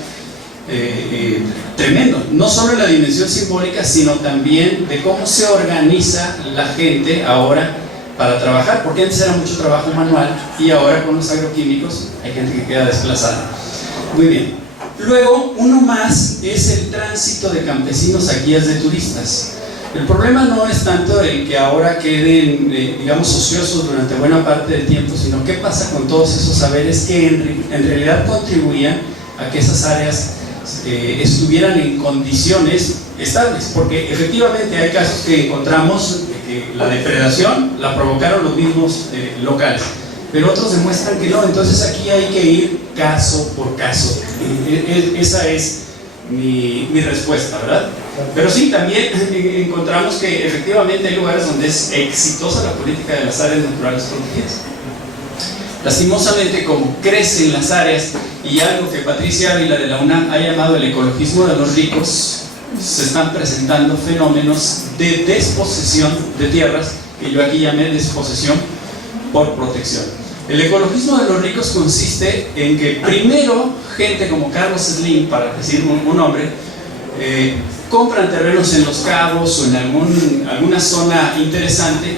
tremendo, no solo en la dimensión simbólica, sino también de cómo se organiza la gente ahora para trabajar, porque antes era mucho trabajo manual y ahora con los agroquímicos hay gente que queda desplazada. Muy bien. Luego, uno más es el tránsito de campesinos a guías de turistas. El problema no es tanto el que ahora queden, digamos, ociosos durante buena parte del tiempo, sino qué pasa con todos esos saberes que en realidad contribuían a que esas áreas estuvieran en condiciones estables, porque efectivamente hay casos que encontramos que la depredación la provocaron los mismos locales, pero otros demuestran que no. Entonces aquí hay que ir caso por caso. Esa es mi respuesta, ¿verdad? Pero sí, también encontramos que efectivamente hay lugares donde es exitosa la política de las áreas naturales protegidas. Lastimosamente, como crecen las áreas, y algo que Patricia Ávila de la UNAM ha llamado el ecologismo de los ricos, se están presentando fenómenos de desposesión de tierras, que yo aquí llamé desposesión por protección. El ecologismo de los ricos consiste en que primero gente como Carlos Slim, para decir un nombre, compran terrenos en Los Cabos o en alguna zona interesante,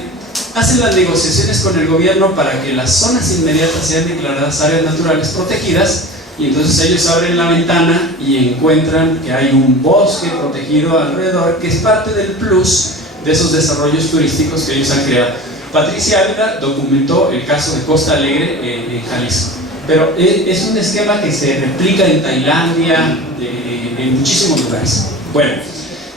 hacen las negociaciones con el gobierno para que las zonas inmediatas sean declaradas áreas naturales protegidas, y entonces ellos abren la ventana y encuentran que hay un bosque protegido alrededor, que es parte del plus de esos desarrollos turísticos que ellos han creado. Patricia Ávila documentó el caso de Costa Alegre en Jalisco, pero es un esquema que se replica en Tailandia, en muchísimos lugares. Bueno,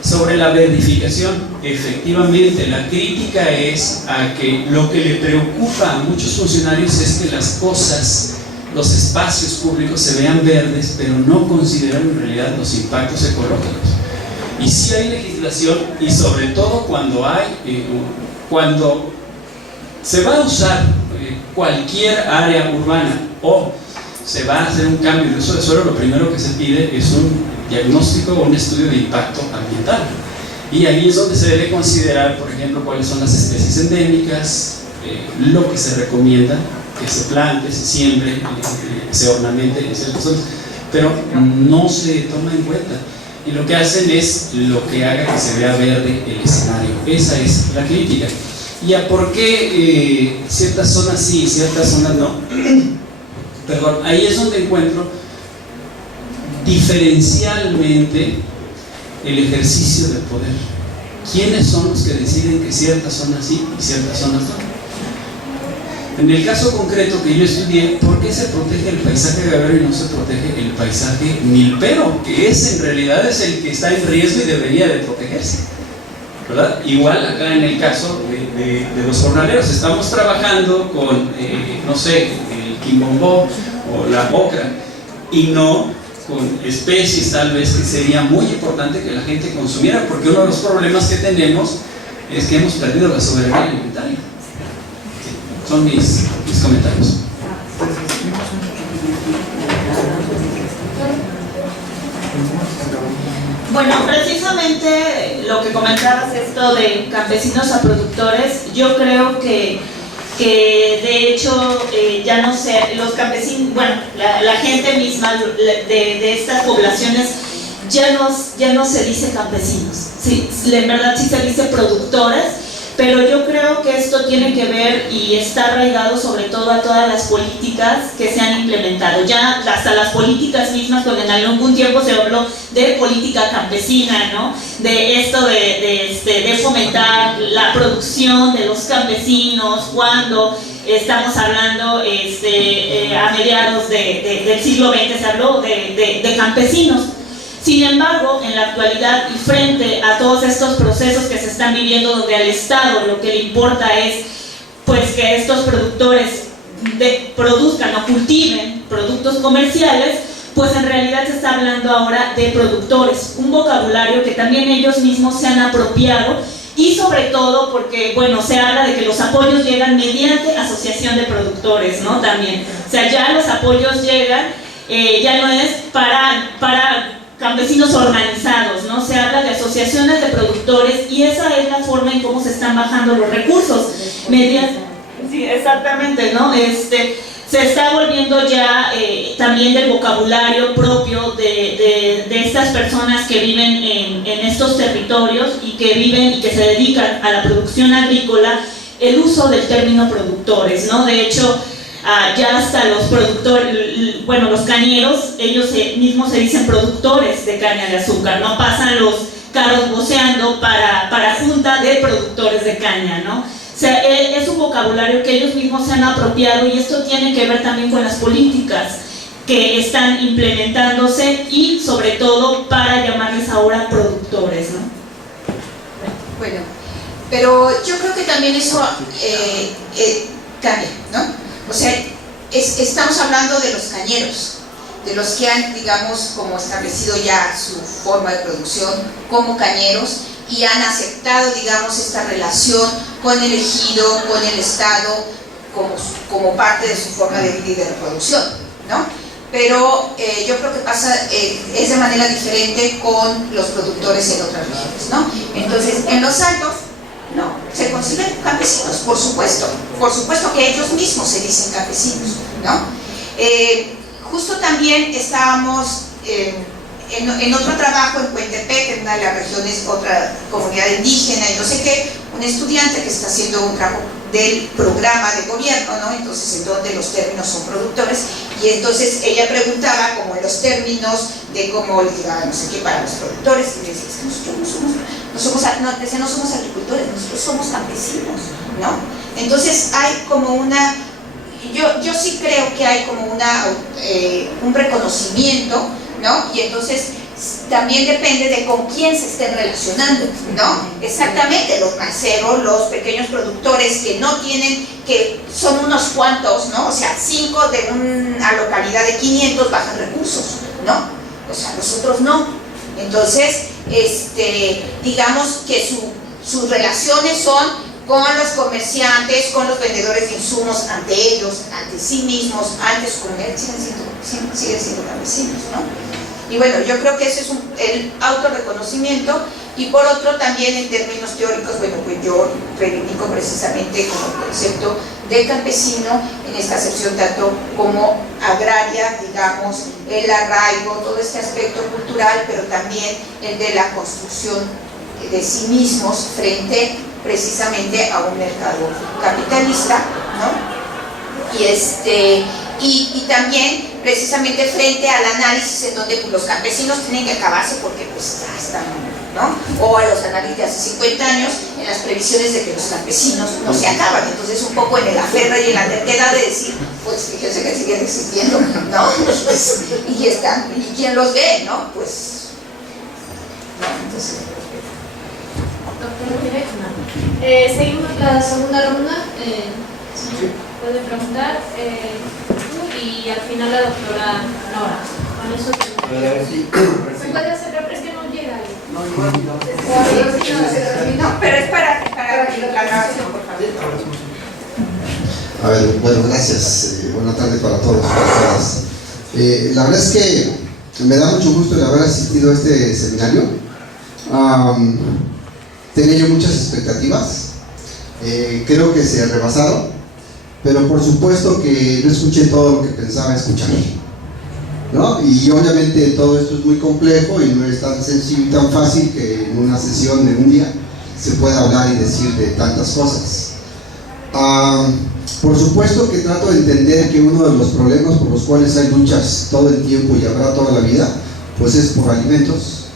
sobre la verdificación, efectivamente la crítica es a que lo que le preocupa a muchos funcionarios es que las cosas, los espacios públicos se vean verdes, pero no consideran en realidad los impactos ecológicos. Y sí hay legislación, y sobre todo cuando se va a usar cualquier área urbana o se va a hacer un cambio de uso de suelo, lo primero que se pide es un diagnóstico o un estudio de impacto ambiental. Y ahí es donde se debe considerar, por ejemplo, cuáles son las especies endémicas, lo que se recomienda que se plante, se siembre, se ornamente en ciertas zonas, pero no se toma en cuenta. Y lo que hacen es lo que haga que se vea verde el escenario. Esa es la crítica. ¿Y a por qué ciertas zonas sí y ciertas zonas no? Perdón, ahí es donde encuentro diferencialmente el ejercicio del poder. ¿Quiénes son los que deciden que ciertas zonas sí y ciertas zonas no? En el caso concreto que yo estudié, ¿por qué se protege el paisaje agavero y no se protege el paisaje milpero? Que en realidad es el que está en riesgo y debería de protegerse, ¿verdad? Igual acá en el caso de los jornaleros, estamos trabajando con, no sé, el quimbombó o la ocra, y no con especies tal vez que sería muy importante que la gente consumiera, porque uno de los problemas que tenemos es que hemos perdido la soberanía alimentaria. Son mis comentarios. Bueno, precisamente lo que comentabas, esto de campesinos a productores, yo creo que de hecho ya no sé, los campesinos, bueno, la gente misma de estas poblaciones ya no se dice campesinos, sí, en verdad sí se dice productores. Pero yo creo que esto tiene que ver y está arraigado sobre todo a todas las políticas que se han implementado. Ya hasta las políticas mismas, cuando en algún tiempo se habló de política campesina, ¿no? De esto de fomentar la producción de los campesinos, cuando estamos hablando a mediados del siglo XX se habló de campesinos. Sin embargo, en la actualidad y frente a todos estos procesos que se están viviendo, donde al Estado lo que le importa es pues que estos productores produzcan o cultiven productos comerciales, pues en realidad se está hablando ahora de productores, un vocabulario que también ellos mismos se han apropiado, y sobre todo porque, bueno, se habla de que los apoyos llegan mediante asociación de productores, ¿no? También, o sea, ya los apoyos llegan, ya no es para campesinos organizados, ¿no? Se habla de asociaciones de productores, y esa es la forma en cómo se están bajando los recursos. Sí, exactamente, ¿no? Se está volviendo ya también del vocabulario propio de estas personas que viven en estos territorios y que viven y que se dedican a la producción agrícola, el uso del término productores, ¿no? De hecho, ya hasta los productores, bueno, los cañeros, ellos mismos se dicen productores de caña de azúcar, ¿no? Pasan los carros voceando para junta de productores de caña, ¿no? O sea, es un vocabulario que ellos mismos se han apropiado, y esto tiene que ver también con las políticas que están implementándose, y sobre todo para llamarles ahora productores, ¿no? Bueno, pero yo creo que también eso cambia, ¿no? O sea, estamos hablando de los cañeros, de los que han, digamos, como establecido ya su forma de producción como cañeros, y han aceptado, digamos, esta relación con el ejido, con el Estado, como parte de su forma de vida y de reproducción, ¿no? Pero yo creo que es de manera diferente con los productores en otras regiones, ¿no? Entonces, en los Altos, no, se consideran campesinos, por supuesto que ellos mismos se dicen campesinos, ¿no? Justo también estábamos en otro trabajo en Cuentepec, en una de las regiones, otra comunidad indígena y no sé qué, un estudiante que está haciendo un trabajo del programa de gobierno, ¿no? Entonces, en donde los términos son productores, y entonces ella preguntaba como los términos de cómo les llegaba no sé qué para los productores, y le decía, es que nosotros no somos agricultores, nosotros somos campesinos, ¿no? Entonces hay como una, yo sí creo que hay como un reconocimiento, ¿no? Y entonces también depende de con quién se estén relacionando, ¿no? Exactamente, los maceros, los pequeños productores que no tienen, que son unos cuantos, ¿no? O sea, 5 de una localidad de 500 bajan recursos, ¿no? O sea, nosotros no. Entonces, digamos que sus relaciones son con los comerciantes, con los vendedores de insumos, ante ellos, ante sí mismos, ante su comunidad, siguen siendo campesinos, ¿no? Y bueno, yo creo que ese es el autorreconocimiento. Y por otro, también en términos teóricos, bueno, pues yo reivindico precisamente como concepto de campesino en esta acepción tanto como agraria, digamos, el arraigo, todo este aspecto cultural, pero también el de la construcción de sí mismos frente precisamente a un mercado capitalista, ¿no? Y también precisamente frente al análisis en donde pues, los campesinos tienen que acabarse porque pues ya están, ¿no? O a los análisis de hace 50 años en las previsiones de que los campesinos no se acaban. Entonces un poco en el aferra y en la terquedad de decir, pues fíjense que siguen existiendo, ¿no? Pues, y están, y quién los ve, ¿no? Pues, no, entonces... Seguimos la segunda ronda. Puede preguntar y al final la doctora Nora. Con eso se puede hacer, es que no llega. No, pero es para la grabación, por favor. A ver, bueno, gracias. Buenas tardes para todos, para todas. La verdad es que me da mucho gusto el haber asistido a este seminario. Tenía yo muchas expectativas. Creo que se rebasaron, pero por supuesto que no escuché todo lo que pensaba escuchar, ¿no? Y obviamente todo esto es muy complejo y no es tan sencillo y tan fácil que en una sesión de un día se pueda hablar y decir de tantas cosas. Por supuesto que trato de entender que uno de los problemas por los cuales hay luchas todo el tiempo y habrá toda la vida, pues es por alimentos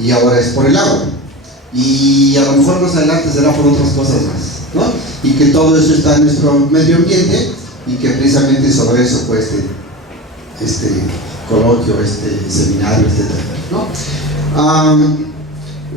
y ahora es por el agua. Y a lo mejor más adelante será por otras cosas más, ¿no? Y que todo eso está en nuestro medio ambiente y que precisamente sobre eso pues este coloquio, este seminario, etcétera, ¿no?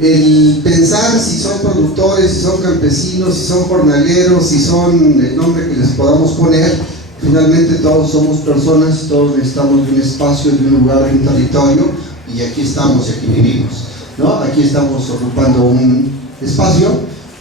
El pensar si son productores, si son campesinos, si son jornaleros, si son el nombre que les podamos poner, finalmente todos somos personas, todos necesitamos de un espacio, de un lugar, de un territorio, y aquí estamos y aquí vivimos, ¿no? Aquí estamos ocupando un espacio,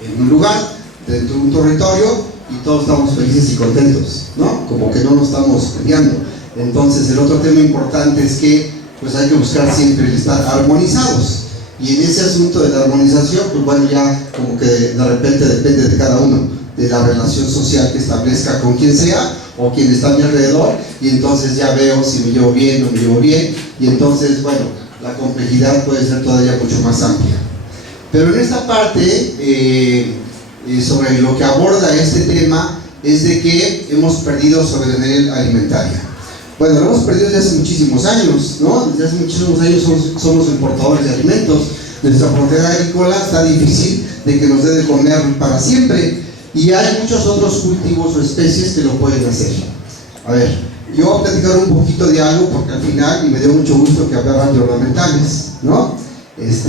en un lugar, dentro de un territorio, y todos estamos felices y contentos, ¿no? Como que no nos estamos peleando. Entonces el otro tema importante es que pues hay que buscar siempre el estar armonizados, y en ese asunto de la armonización, pues bueno, ya como que de repente depende de cada uno, de la relación social que establezca con quien sea, o quien está a mi alrededor, y entonces ya veo si me llevo bien o no me llevo bien, y entonces, bueno, la complejidad puede ser todavía mucho más amplia. Pero en esta parte, sobre lo que aborda este tema, es de que hemos perdido soberanía alimentaria. Bueno, lo hemos perdido desde hace muchísimos años, ¿no? Desde hace muchísimos años somos importadores de alimentos. Nuestra frontera agrícola está difícil de que nos dé de comer para siempre, y hay muchos otros cultivos o especies que lo pueden hacer. A ver, yo voy a platicar un poquito de algo porque al final, y me dio mucho gusto que hablaran de ornamentales, ¿no?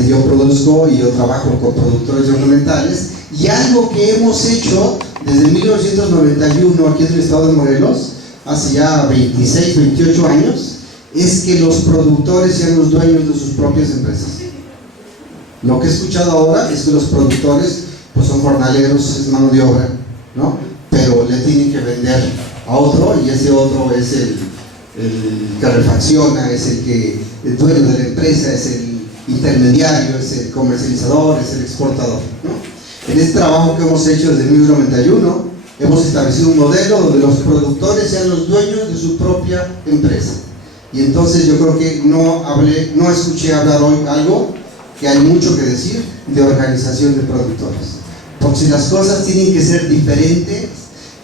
Yo produzco y yo trabajo con productores de ornamentales, y algo que hemos hecho desde 1991 aquí en el estado de Morelos, hace ya 26, 28 años, es que los productores sean los dueños de sus propias empresas. Lo que he escuchado ahora es que los productores pues son jornaleros, es mano de obra, ¿no? Pero le tienen que vender a otro, y ese otro es el que refacciona, es el dueño de la empresa, es el intermediario, es el comercializador, es el exportador, ¿no? En este trabajo que hemos hecho desde 1991, hemos establecido un modelo donde los productores sean los dueños de su propia empresa. Y entonces yo creo que no escuché hablar hoy algo que hay mucho que decir de organización de productores. Porque si las cosas tienen que ser diferentes,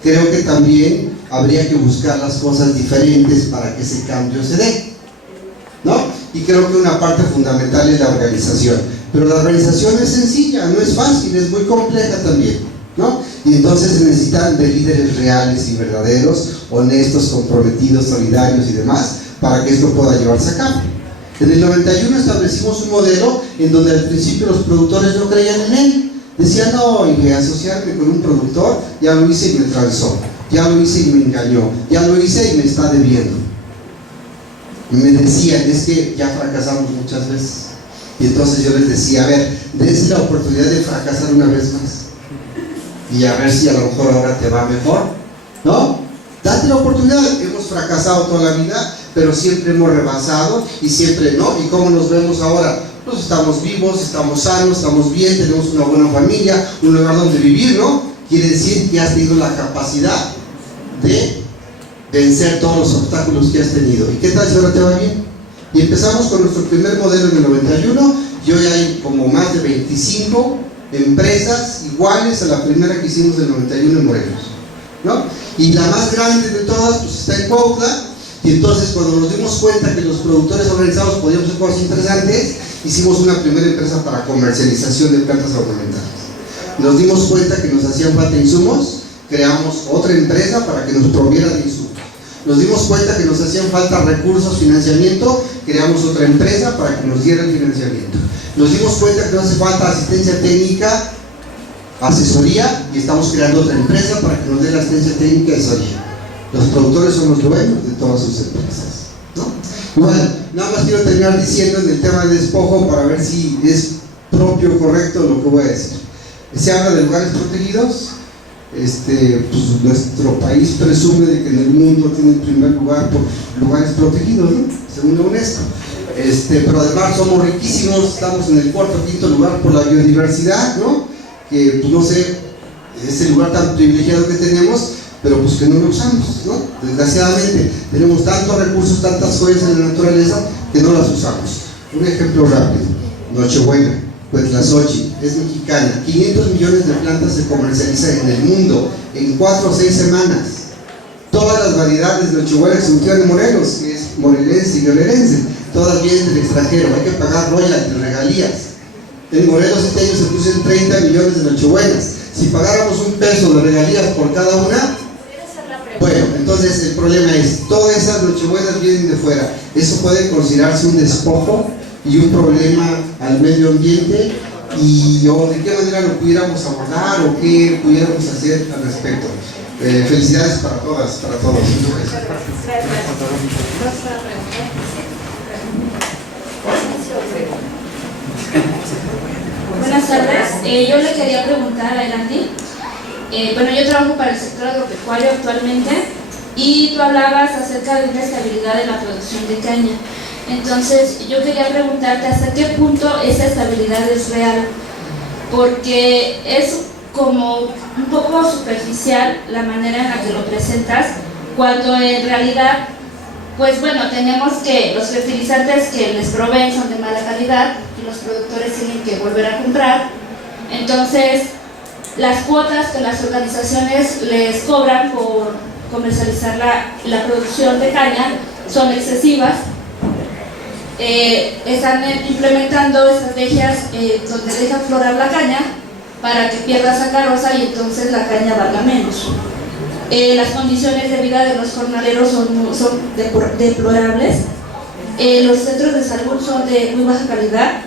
creo que también habría que buscar las cosas diferentes para que ese cambio se dé, ¿no? Y creo que una parte fundamental es la organización. Pero la organización es sencilla, no es fácil, es muy compleja también, ¿no? Y entonces se necesitan de líderes reales y verdaderos, honestos, comprometidos, solidarios y demás, para que esto pueda llevarse a cabo. En el 91 establecimos un modelo en donde al principio los productores no creían en él. Decían, no, y asociarme con un productor, ya lo hice y me transó, ya lo hice y me engañó, ya lo hice y me está debiendo. Y me decían, es que ya fracasamos muchas veces. Y entonces yo les decía, a ver, dense la oportunidad de fracasar una vez más. y a ver si a lo mejor ahora te va mejor, ¿no? Date la oportunidad. Hemos fracasado toda la vida, pero siempre hemos rebasado y siempre, ¿no? ¿Y cómo nos vemos ahora? Pues estamos vivos, estamos sanos, estamos bien, tenemos una buena familia, un lugar donde vivir, ¿no? Quiere decir que has tenido la capacidad de vencer todos los obstáculos que has tenido. ¿Y qué tal si ahora te va bien? Y empezamos con nuestro primer modelo en el 91, y hoy hay como más de 25 empresas iguales a la primera que hicimos en el 91 en Morelos, ¿no? Y la más grande de todas pues está en Cuautla. Y entonces cuando nos dimos cuenta que los productores organizados podíamos hacer cosas interesantes, hicimos una primera empresa para comercialización de plantas ornamentales. Nos dimos cuenta que nos hacían falta insumos, creamos otra empresa para que nos proviera de insumos. Nos dimos cuenta que nos hacían falta recursos, financiamiento, creamos otra empresa para que nos diera el financiamiento. Nos dimos cuenta que nos hace falta asistencia técnica, asesoría, y estamos creando otra empresa para que nos dé la asistencia técnica y asesoría. Los productores son los dueños de todas sus empresas, ¿no? Y bueno, nada más quiero terminar diciendo en el tema de despojo para ver si es propio o correcto lo que voy a decir. Se habla de lugares protegidos. Pues nuestro país presume de que en el mundo tiene el primer lugar por lugares protegidos, ¿no? Según la UNESCO. Pero además somos riquísimos, estamos en el cuarto o quinto lugar por la biodiversidad, ¿no? Que pues no sé, ese lugar tan privilegiado que tenemos, pero pues que no lo usamos, ¿no? Desgraciadamente tenemos tantos recursos, tantas joyas en la naturaleza que no las usamos. Un ejemplo rápido: Nochebuena, Cuetlazochi, es mexicana. 500 millones de plantas se comercializan en el mundo en 4 o 6 semanas. Todas las variedades de Nochebuena que se cultivan en Morelos, que es morelense y guerrerense, todas vienen del extranjero, hay que pagar royalties, regalías. En Morelos este año se pusieron 30 millones de Nochebuenas. Si pagáramos $1 de regalías por cada una, bueno, entonces el problema es, todas esas Nochebuenas vienen de fuera. Eso puede considerarse un despojo y un problema al medio ambiente, y o de qué manera lo pudiéramos abordar o qué pudiéramos hacer al respecto. Felicidades para todas, para todos. Buenas tardes, yo le quería preguntar a Erandi. Bueno, yo trabajo para el sector agropecuario actualmente, y tú hablabas acerca de una estabilidad en la producción de caña. Entonces yo quería preguntarte hasta qué punto esa estabilidad es real, porque es como un poco superficial la manera en la que lo presentas, cuando en realidad, pues bueno, tenemos que los fertilizantes que les proveen son de mala calidad y los productores tienen que volver a comprar. Entonces las cuotas que las organizaciones les cobran por comercializar la producción de caña son excesivas. Están implementando estrategias donde dejan florar la caña para que pierda sacarosa y entonces la caña valga menos. Las condiciones de vida de los jornaleros son deplorables. Los centros de salud son de muy baja calidad,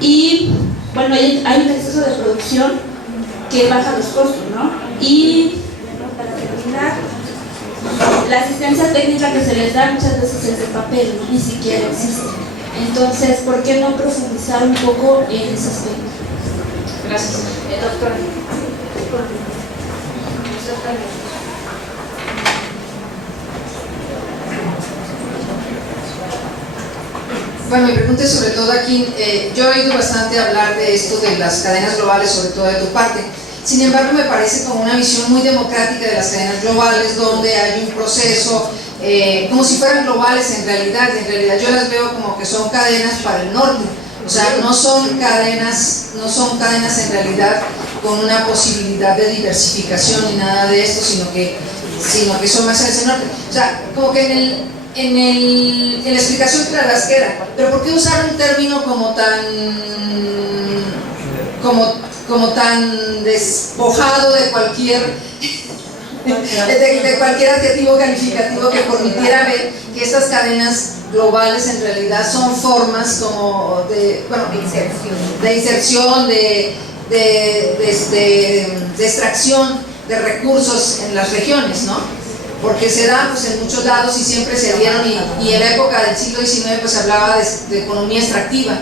y bueno, hay un exceso de producción que baja los costos, ¿no? Y para terminar, la asistencia técnica que se les da muchas veces es de papel, ¿no? Ni siquiera existe. Entonces, ¿por qué no profundizar un poco en ese aspecto? Gracias. Doctora. Bueno, mi pregunta es sobre todo aquí, yo he oído bastante hablar de esto de las cadenas globales, sobre todo de tu parte. Sin embargo, me parece como una visión muy democrática de las cadenas globales, donde hay un proceso, como si fueran globales en realidad yo las veo como que son cadenas para el norte. O sea, no son cadenas en realidad con una posibilidad de diversificación ni nada de esto, sino que son más hacia el norte. O sea, como que en la explicación que las queda, pero ¿por qué usar un término como tan despojado de cualquier adjetivo calificativo que permitiera ver que estas cadenas globales en realidad son formas como de inserción, de extracción de recursos en las regiones, ¿no? Porque se da pues, en muchos lados y siempre se dieron, y en la época del siglo XIX pues, se hablaba de economía extractiva,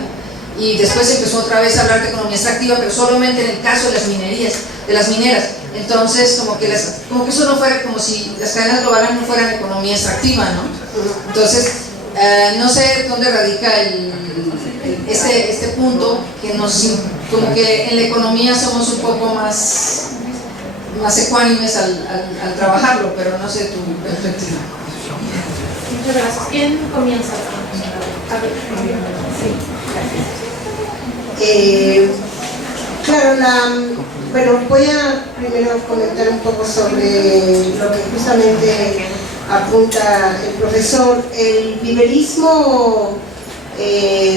y después se empezó otra vez a hablar de economía extractiva, pero solamente en el caso de las minerías. las mineras. Entonces, como que eso no fuera como si las cadenas globales no fueran economía extractiva, ¿no? Entonces, no sé dónde radica este punto, que como que en la economía somos un poco más ecuánimes al trabajarlo, pero no sé tu perspectiva. Muchas gracias. ¿Quién comienza? A ver, sí. Claro, bueno, voy a primero comentar un poco sobre lo que justamente apunta el profesor. El viverismo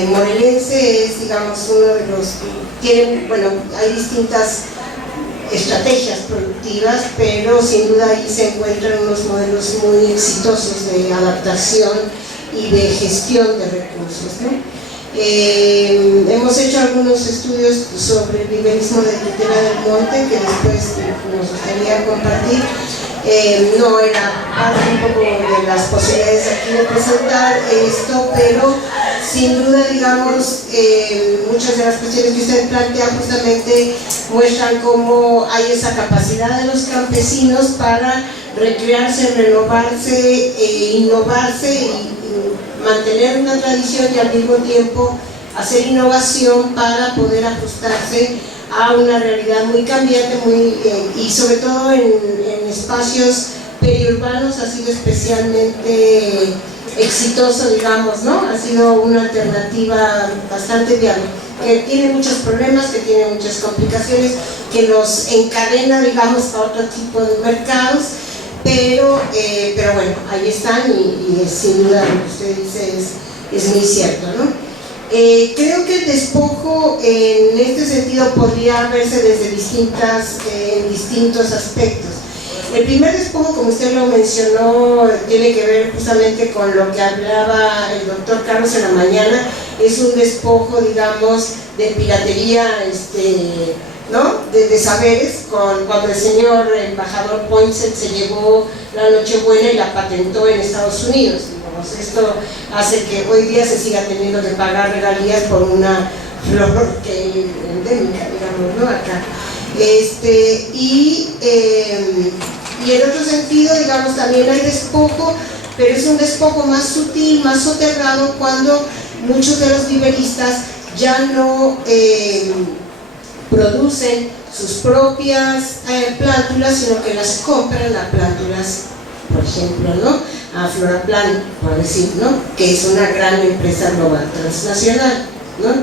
morelense es, digamos, uno de los... hay distintas estrategias productivas, pero sin duda ahí se encuentran unos modelos muy exitosos de adaptación y de gestión de recursos, ¿no? Hemos hecho algunos estudios sobre el viverismo de Tutela del Monte que después nos gustaría compartir. No era parte un poco de las posibilidades aquí de presentar esto, pero sin duda, digamos, muchas de las cuestiones que usted plantea justamente muestran cómo hay esa capacidad de los campesinos para recrearse, renovarse, innovarse y mantener una tradición y al mismo tiempo hacer innovación para poder ajustarse a una realidad muy cambiante y sobre todo en espacios periurbanos ha sido especialmente exitoso, digamos, ¿no? Ha sido una alternativa bastante viable, que tiene muchos problemas, que tiene muchas complicaciones, que nos encadena, digamos, a otro tipo de mercados, pero bueno, ahí están y sin duda lo que usted dice es muy cierto, ¿no? Creo que el despojo en este sentido podría verse desde distintos aspectos. El primer despojo, como usted lo mencionó, tiene que ver justamente con lo que hablaba el doctor Carlos en la mañana. Es un despojo, digamos, de piratería, ¿no? de saberes, cuando el señor embajador Poinsett se llevó la Nochebuena y la patentó en Estados Unidos. Digamos, esto hace que hoy día se siga teniendo que pagar regalías por una flor que endémica, digamos, ¿no? Acá. Y en otro sentido, digamos, también hay despojo, pero es un despojo más sutil, más soterrado, cuando muchos de los viveristas ya no producen sus propias plántulas, sino que las compran a plántulas, por ejemplo, ¿no? A Floraplan, por decir, ¿no? Que es una gran empresa global transnacional, ¿no?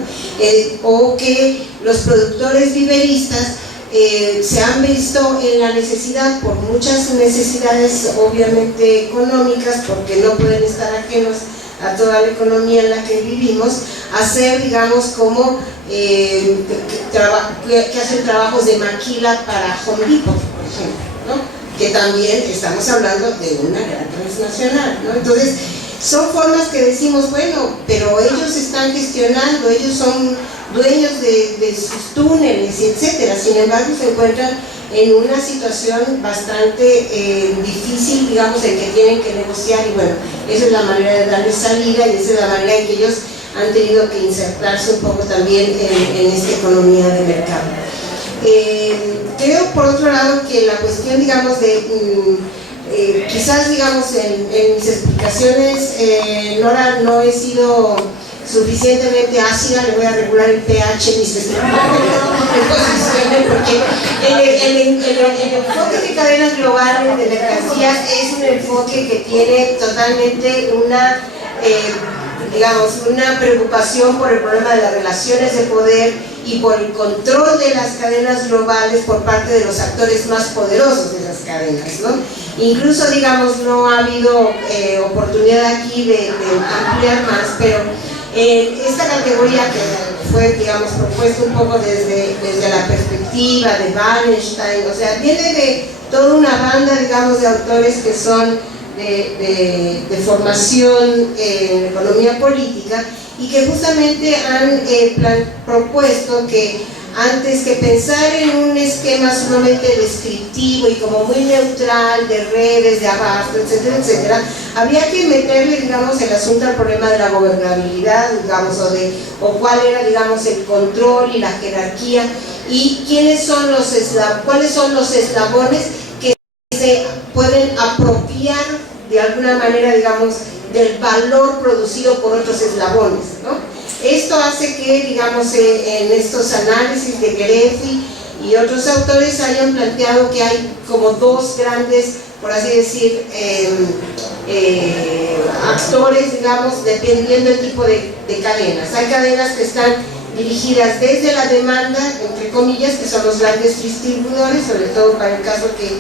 O que los productores viveristas se han visto en la necesidad, por muchas necesidades obviamente económicas, porque no pueden estar ajenos a toda la economía en la que vivimos, hacer, digamos, como que hacen trabajos de maquila para Home Depot, por ejemplo, ¿no? Que también estamos hablando de una gran transnacional, ¿no? Entonces, son formas que decimos, bueno, pero ellos están gestionando, ellos son dueños de sus túneles, etcétera. Sin embargo, se encuentran en una situación bastante difícil, digamos, en que tienen que negociar, y bueno, esa es la manera de darles salida y esa es la manera en que ellos han tenido que insertarse un poco también en esta economía de mercado. Creo, por otro lado, que la cuestión, digamos, quizás, digamos, en mis explicaciones, Nora, no he sido suficientemente ácida, le voy a regular el pH en mis exposiciones, porque el enfoque de cadenas globales de mercancías es un enfoque que tiene totalmente una preocupación por el problema de las relaciones de poder y por el control de las cadenas globales por parte de los actores más poderosos de esas cadenas, ¿no? Incluso, digamos, no ha habido oportunidad aquí de ampliar más, pero esta categoría que fue, digamos, propuesta un poco desde la perspectiva de Wallenstein, o sea, viene de toda una banda, digamos, de autores que son de formación en economía política y que justamente han propuesto que antes que pensar en un esquema sumamente descriptivo y como muy neutral de redes, de abasto, etcétera, etcétera, había que meterle, digamos, el asunto al problema de la gobernabilidad, digamos, o cuál era, digamos, el control y la jerarquía. y cuáles son los eslabones que se pueden apropiar de alguna manera, digamos, del valor producido por otros eslabones, ¿no? Esto hace que, digamos, en estos análisis de Gerefi y otros autores hayan planteado que hay como dos grandes, por así decir, actores, digamos, dependiendo del tipo de cadenas. Hay cadenas que están dirigidas desde la demanda, entre comillas, que son los grandes distribuidores, sobre todo para el caso que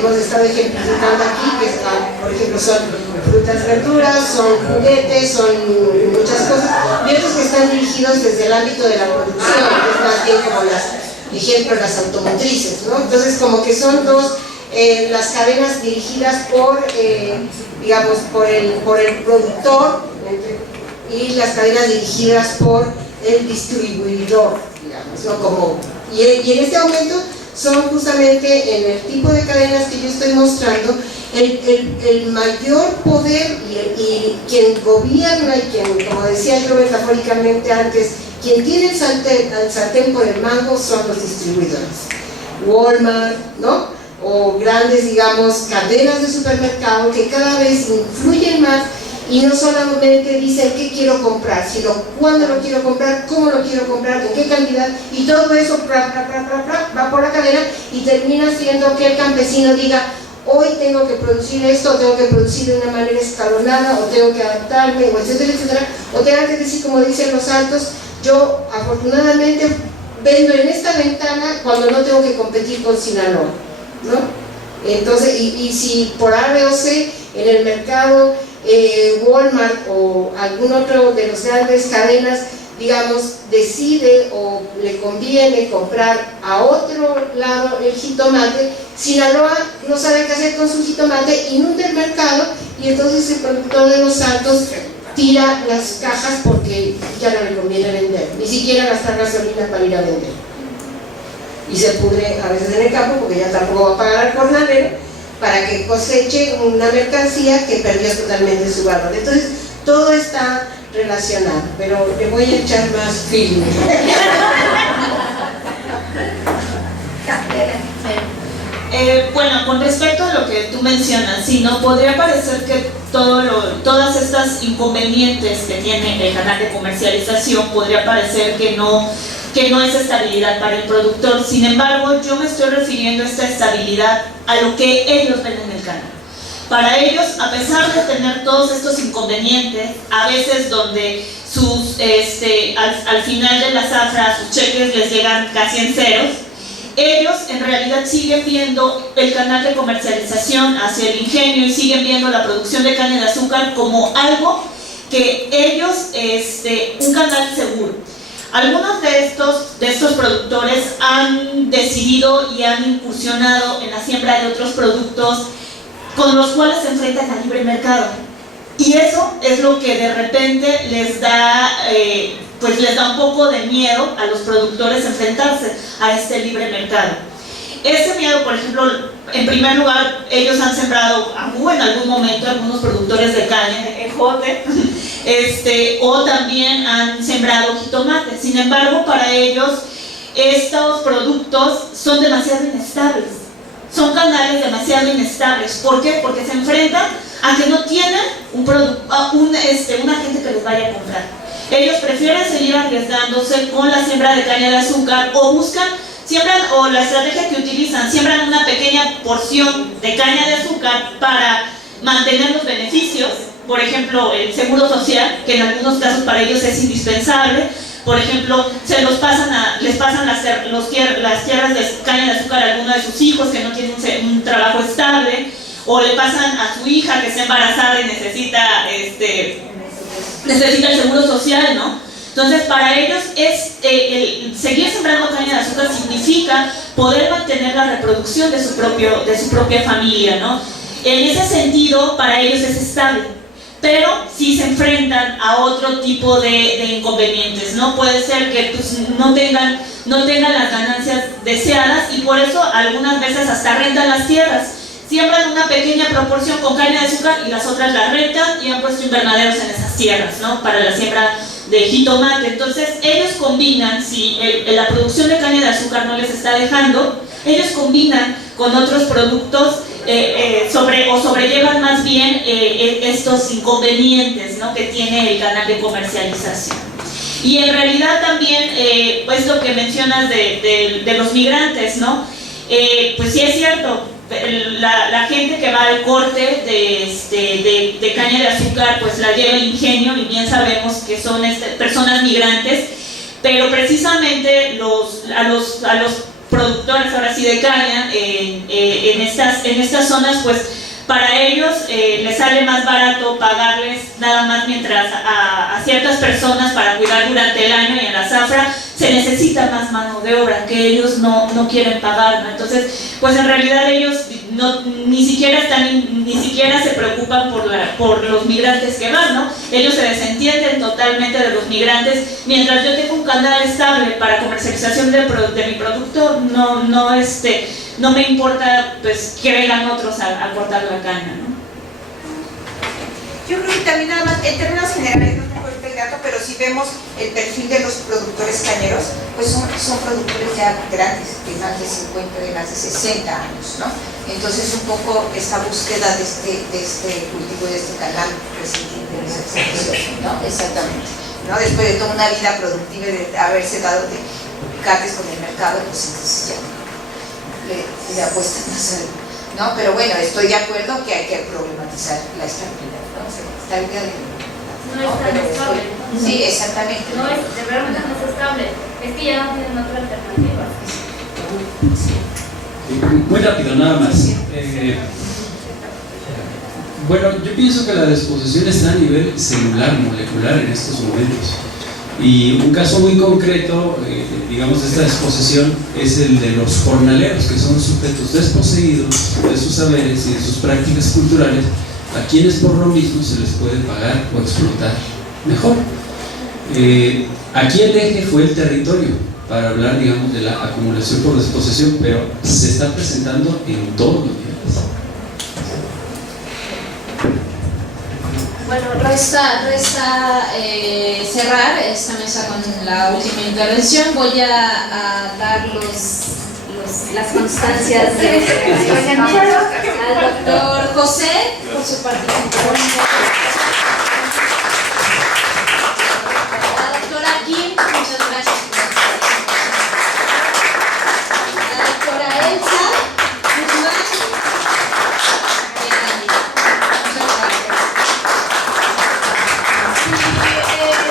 hemos estado ejemplificando aquí, que por ejemplo son frutas, verduras, son juguetes, son muchas cosas, y otros que están dirigidos desde el ámbito de la producción, que es más bien como las automotrices, ¿no? Entonces como que son dos las cadenas dirigidas por, digamos, por el productor, y las cadenas dirigidas por el distribuidor, digamos, ¿no? Y en este momento son justamente en el tipo de cadenas que yo estoy mostrando el mayor poder y quien gobierna y quien, como decía yo metafóricamente antes, quien tiene el sartén por el mango son los distribuidores. Walmart, ¿no? O grandes, digamos, cadenas de supermercado que cada vez influyen más y no solamente dicen qué quiero comprar, sino cuándo lo quiero comprar, cómo lo quiero comprar, en qué cantidad, y todo eso va por la cadena y termina siendo que el campesino diga: hoy tengo que producir esto, o tengo que producir de una manera escalonada, o tengo que adaptarme, o etcétera, etcétera, o tengo que decir, como dicen los altos, yo afortunadamente vendo en esta ventana cuando no tengo que competir con Sinaloa, ¿no? Entonces, y si por A, B o C en el mercado Walmart o algún otro de las grandes cadenas, digamos, decide o le conviene comprar a otro lado el jitomate, Sinaloa no sabe qué hacer con su jitomate, inunda el mercado y entonces el productor de Los Altos tira las cajas porque ya no le conviene vender, ni siquiera gastar gasolina para ir a vender. Y se pudre a veces en el campo porque ya tampoco va a pagar al jornalero para que coseche una mercancía que perdió totalmente su valor. Entonces, todo está relacionado, pero le voy a echar más feeling. Bueno, con respecto a lo que tú mencionas, sí, ¿no? Podría parecer que todas estas inconvenientes que tiene el canal de comercialización, podría parecer que no es estabilidad para el productor. Sin embargo, yo me estoy refiriendo a esta estabilidad a lo que ellos ven en el canal. Para ellos, a pesar de tener todos estos inconvenientes, a veces donde al final de la zafra sus cheques les llegan casi en ceros, ellos en realidad siguen viendo el canal de comercialización hacia el ingenio y siguen viendo la producción de caña de azúcar como algo que ellos, un canal seguro. Algunos de estos productores han decidido y han incursionado en la siembra de otros productos con los cuales se enfrentan al libre mercado. Y eso es lo que de repente les da un poco de miedo a los productores enfrentarse a este libre mercado. Ese miedo, por ejemplo, en primer lugar, ellos han sembrado ajú en algún momento, algunos productores de caña, ejote, o también han sembrado jitomate. Sin embargo, para ellos, estos productos son demasiado inestables. Son canales demasiado inestables. ¿Por qué? Porque se enfrentan a que no tienen una gente que les vaya a comprar. Ellos prefieren seguir arriesgándose con la siembra de caña de azúcar o la estrategia que utilizan, siembran una pequeña porción de caña de azúcar para mantener los beneficios, por ejemplo el seguro social, que en algunos casos para ellos es indispensable. Por ejemplo, les pasan las tierras de caña de azúcar a alguno de sus hijos que no tienen un trabajo estable, o le pasan a su hija que está embarazada y necesita el seguro social, ¿no? Entonces, para ellos seguir sembrando caña de azúcar significa poder mantener la reproducción de su propia familia, ¿no? En ese sentido, para ellos es estable, pero sí se enfrentan a otro tipo de inconvenientes, ¿no? Puede ser que no tengan las ganancias deseadas y por eso algunas veces hasta rentan las tierras. Siembran una pequeña proporción con caña de azúcar y las otras las rentan y han puesto invernaderos en esas tierras, ¿no? Para la siembra de jitomate. Entonces ellos combinan, si la producción de caña de azúcar no les está dejando, ellos combinan con otros productos sobrellevan más bien estos inconvenientes, ¿no?, que tiene el canal de comercialización. Y en realidad también, pues lo que mencionas de los migrantes, ¿no? Pues sí es cierto, la gente que va al corte de caña de azúcar pues la lleva el ingenio, y bien sabemos que son personas migrantes, pero precisamente a los productores ahora sí de caña en estas zonas, pues para ellos les sale más barato pagarles nada más mientras a ciertas personas para cuidar durante el año, y en la zafra se necesita más mano de obra que ellos no quieren pagar, ¿no? Entonces, pues en realidad ellos ni siquiera se preocupan por los migrantes que van, ¿no? Ellos se desentienden totalmente de los migrantes. Mientras yo tengo un canal estable para comercialización de mi producto, no me importa pues que vengan otros a cortar la caña, ¿no? Yo creo que también, nada más, en términos generales, no tengo ahorita el dato, pero si vemos el perfil de los productores cañeros, pues son productores ya grandes, de más de 50, de más de 60 años, ¿no? Entonces, un poco esta búsqueda de este cultivo, de este canal reciente, ¿no? Exactamente, ¿no? Después de toda una vida productiva, de haberse dado de picates con el mercado, pues entonces ya le apuestan más al, ¿no? Pero bueno, estoy de acuerdo que hay que problematizar la estabilidad, ¿no? Estabilidad no es tan estable. Sí, exactamente. No es, de verdad no es estable. Es que ya no tienen otra alternativa. Muy rápido, nada más. Bueno, yo pienso que la desposesión está a nivel celular, molecular en estos momentos. Y un caso muy concreto, digamos, de esta desposesión es el de los jornaleros, que son sujetos desposeídos de sus saberes y de sus prácticas culturales, a quienes por lo mismo se les puede pagar o explotar mejor. Aquí el eje fue el territorio, para hablar, digamos, de la acumulación por desposesión, pero se está presentando en todos los niveles. Bueno, resta cerrar esta mesa con la última intervención. Voy a dar las constancias al doctor José por su participación. La doctora Kim, muchas gracias por su participación. La doctora Elsa Guzmán.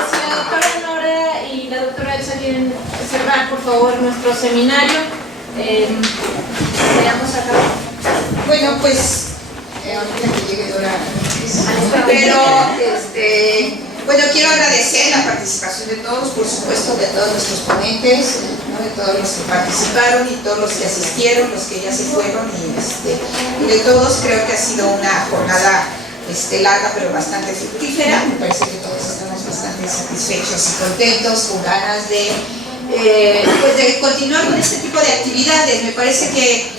Si la doctora Nora y la doctora Elsa quieren cerrar, por favor, nuestro seminario. Veamos acá. Bueno, pues ahorita que llegue Dora, pero bueno, quiero agradecer la participación de todos, por supuesto, de todos nuestros ponentes, ¿no? De todos los que participaron y todos los que asistieron, los que ya se fueron, y de todos. Creo que ha sido una jornada larga pero bastante fructífera. Me parece que todos estamos bastante satisfechos y contentos, con ganas de continuar con este tipo de actividades. Me parece que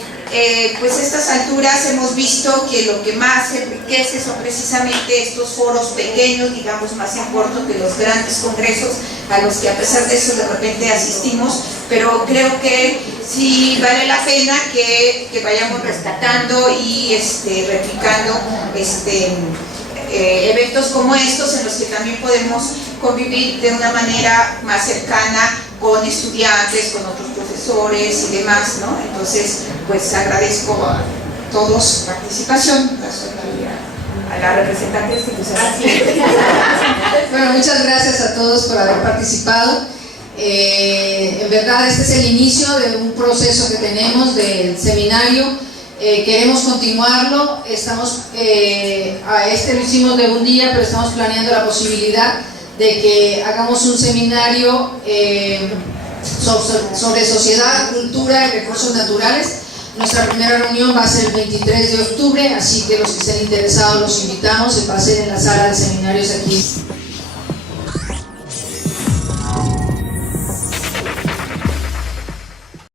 pues a estas alturas hemos visto que lo que más enriquece son precisamente estos foros pequeños, digamos más en corto que los grandes congresos a los que a pesar de eso de repente asistimos, pero creo que sí vale la pena que vayamos rescatando y replicando eventos como estos, en los que también podemos convivir de una manera más cercana con estudiantes, con otros profesores y demás, ¿no? Entonces, pues agradezco a todos su participación, a la representante institucional. Bueno, muchas gracias a todos por haber participado. En verdad, este es el inicio de un proceso que tenemos del seminario. Queremos continuarlo. Estamos, lo hicimos de un día, pero estamos planeando la posibilidad de que hagamos un seminario sobre sociedad, cultura y recursos naturales. Nuestra primera reunión va a ser el 23 de octubre, así que los que estén interesados los invitamos, se pasen en la sala de seminarios aquí.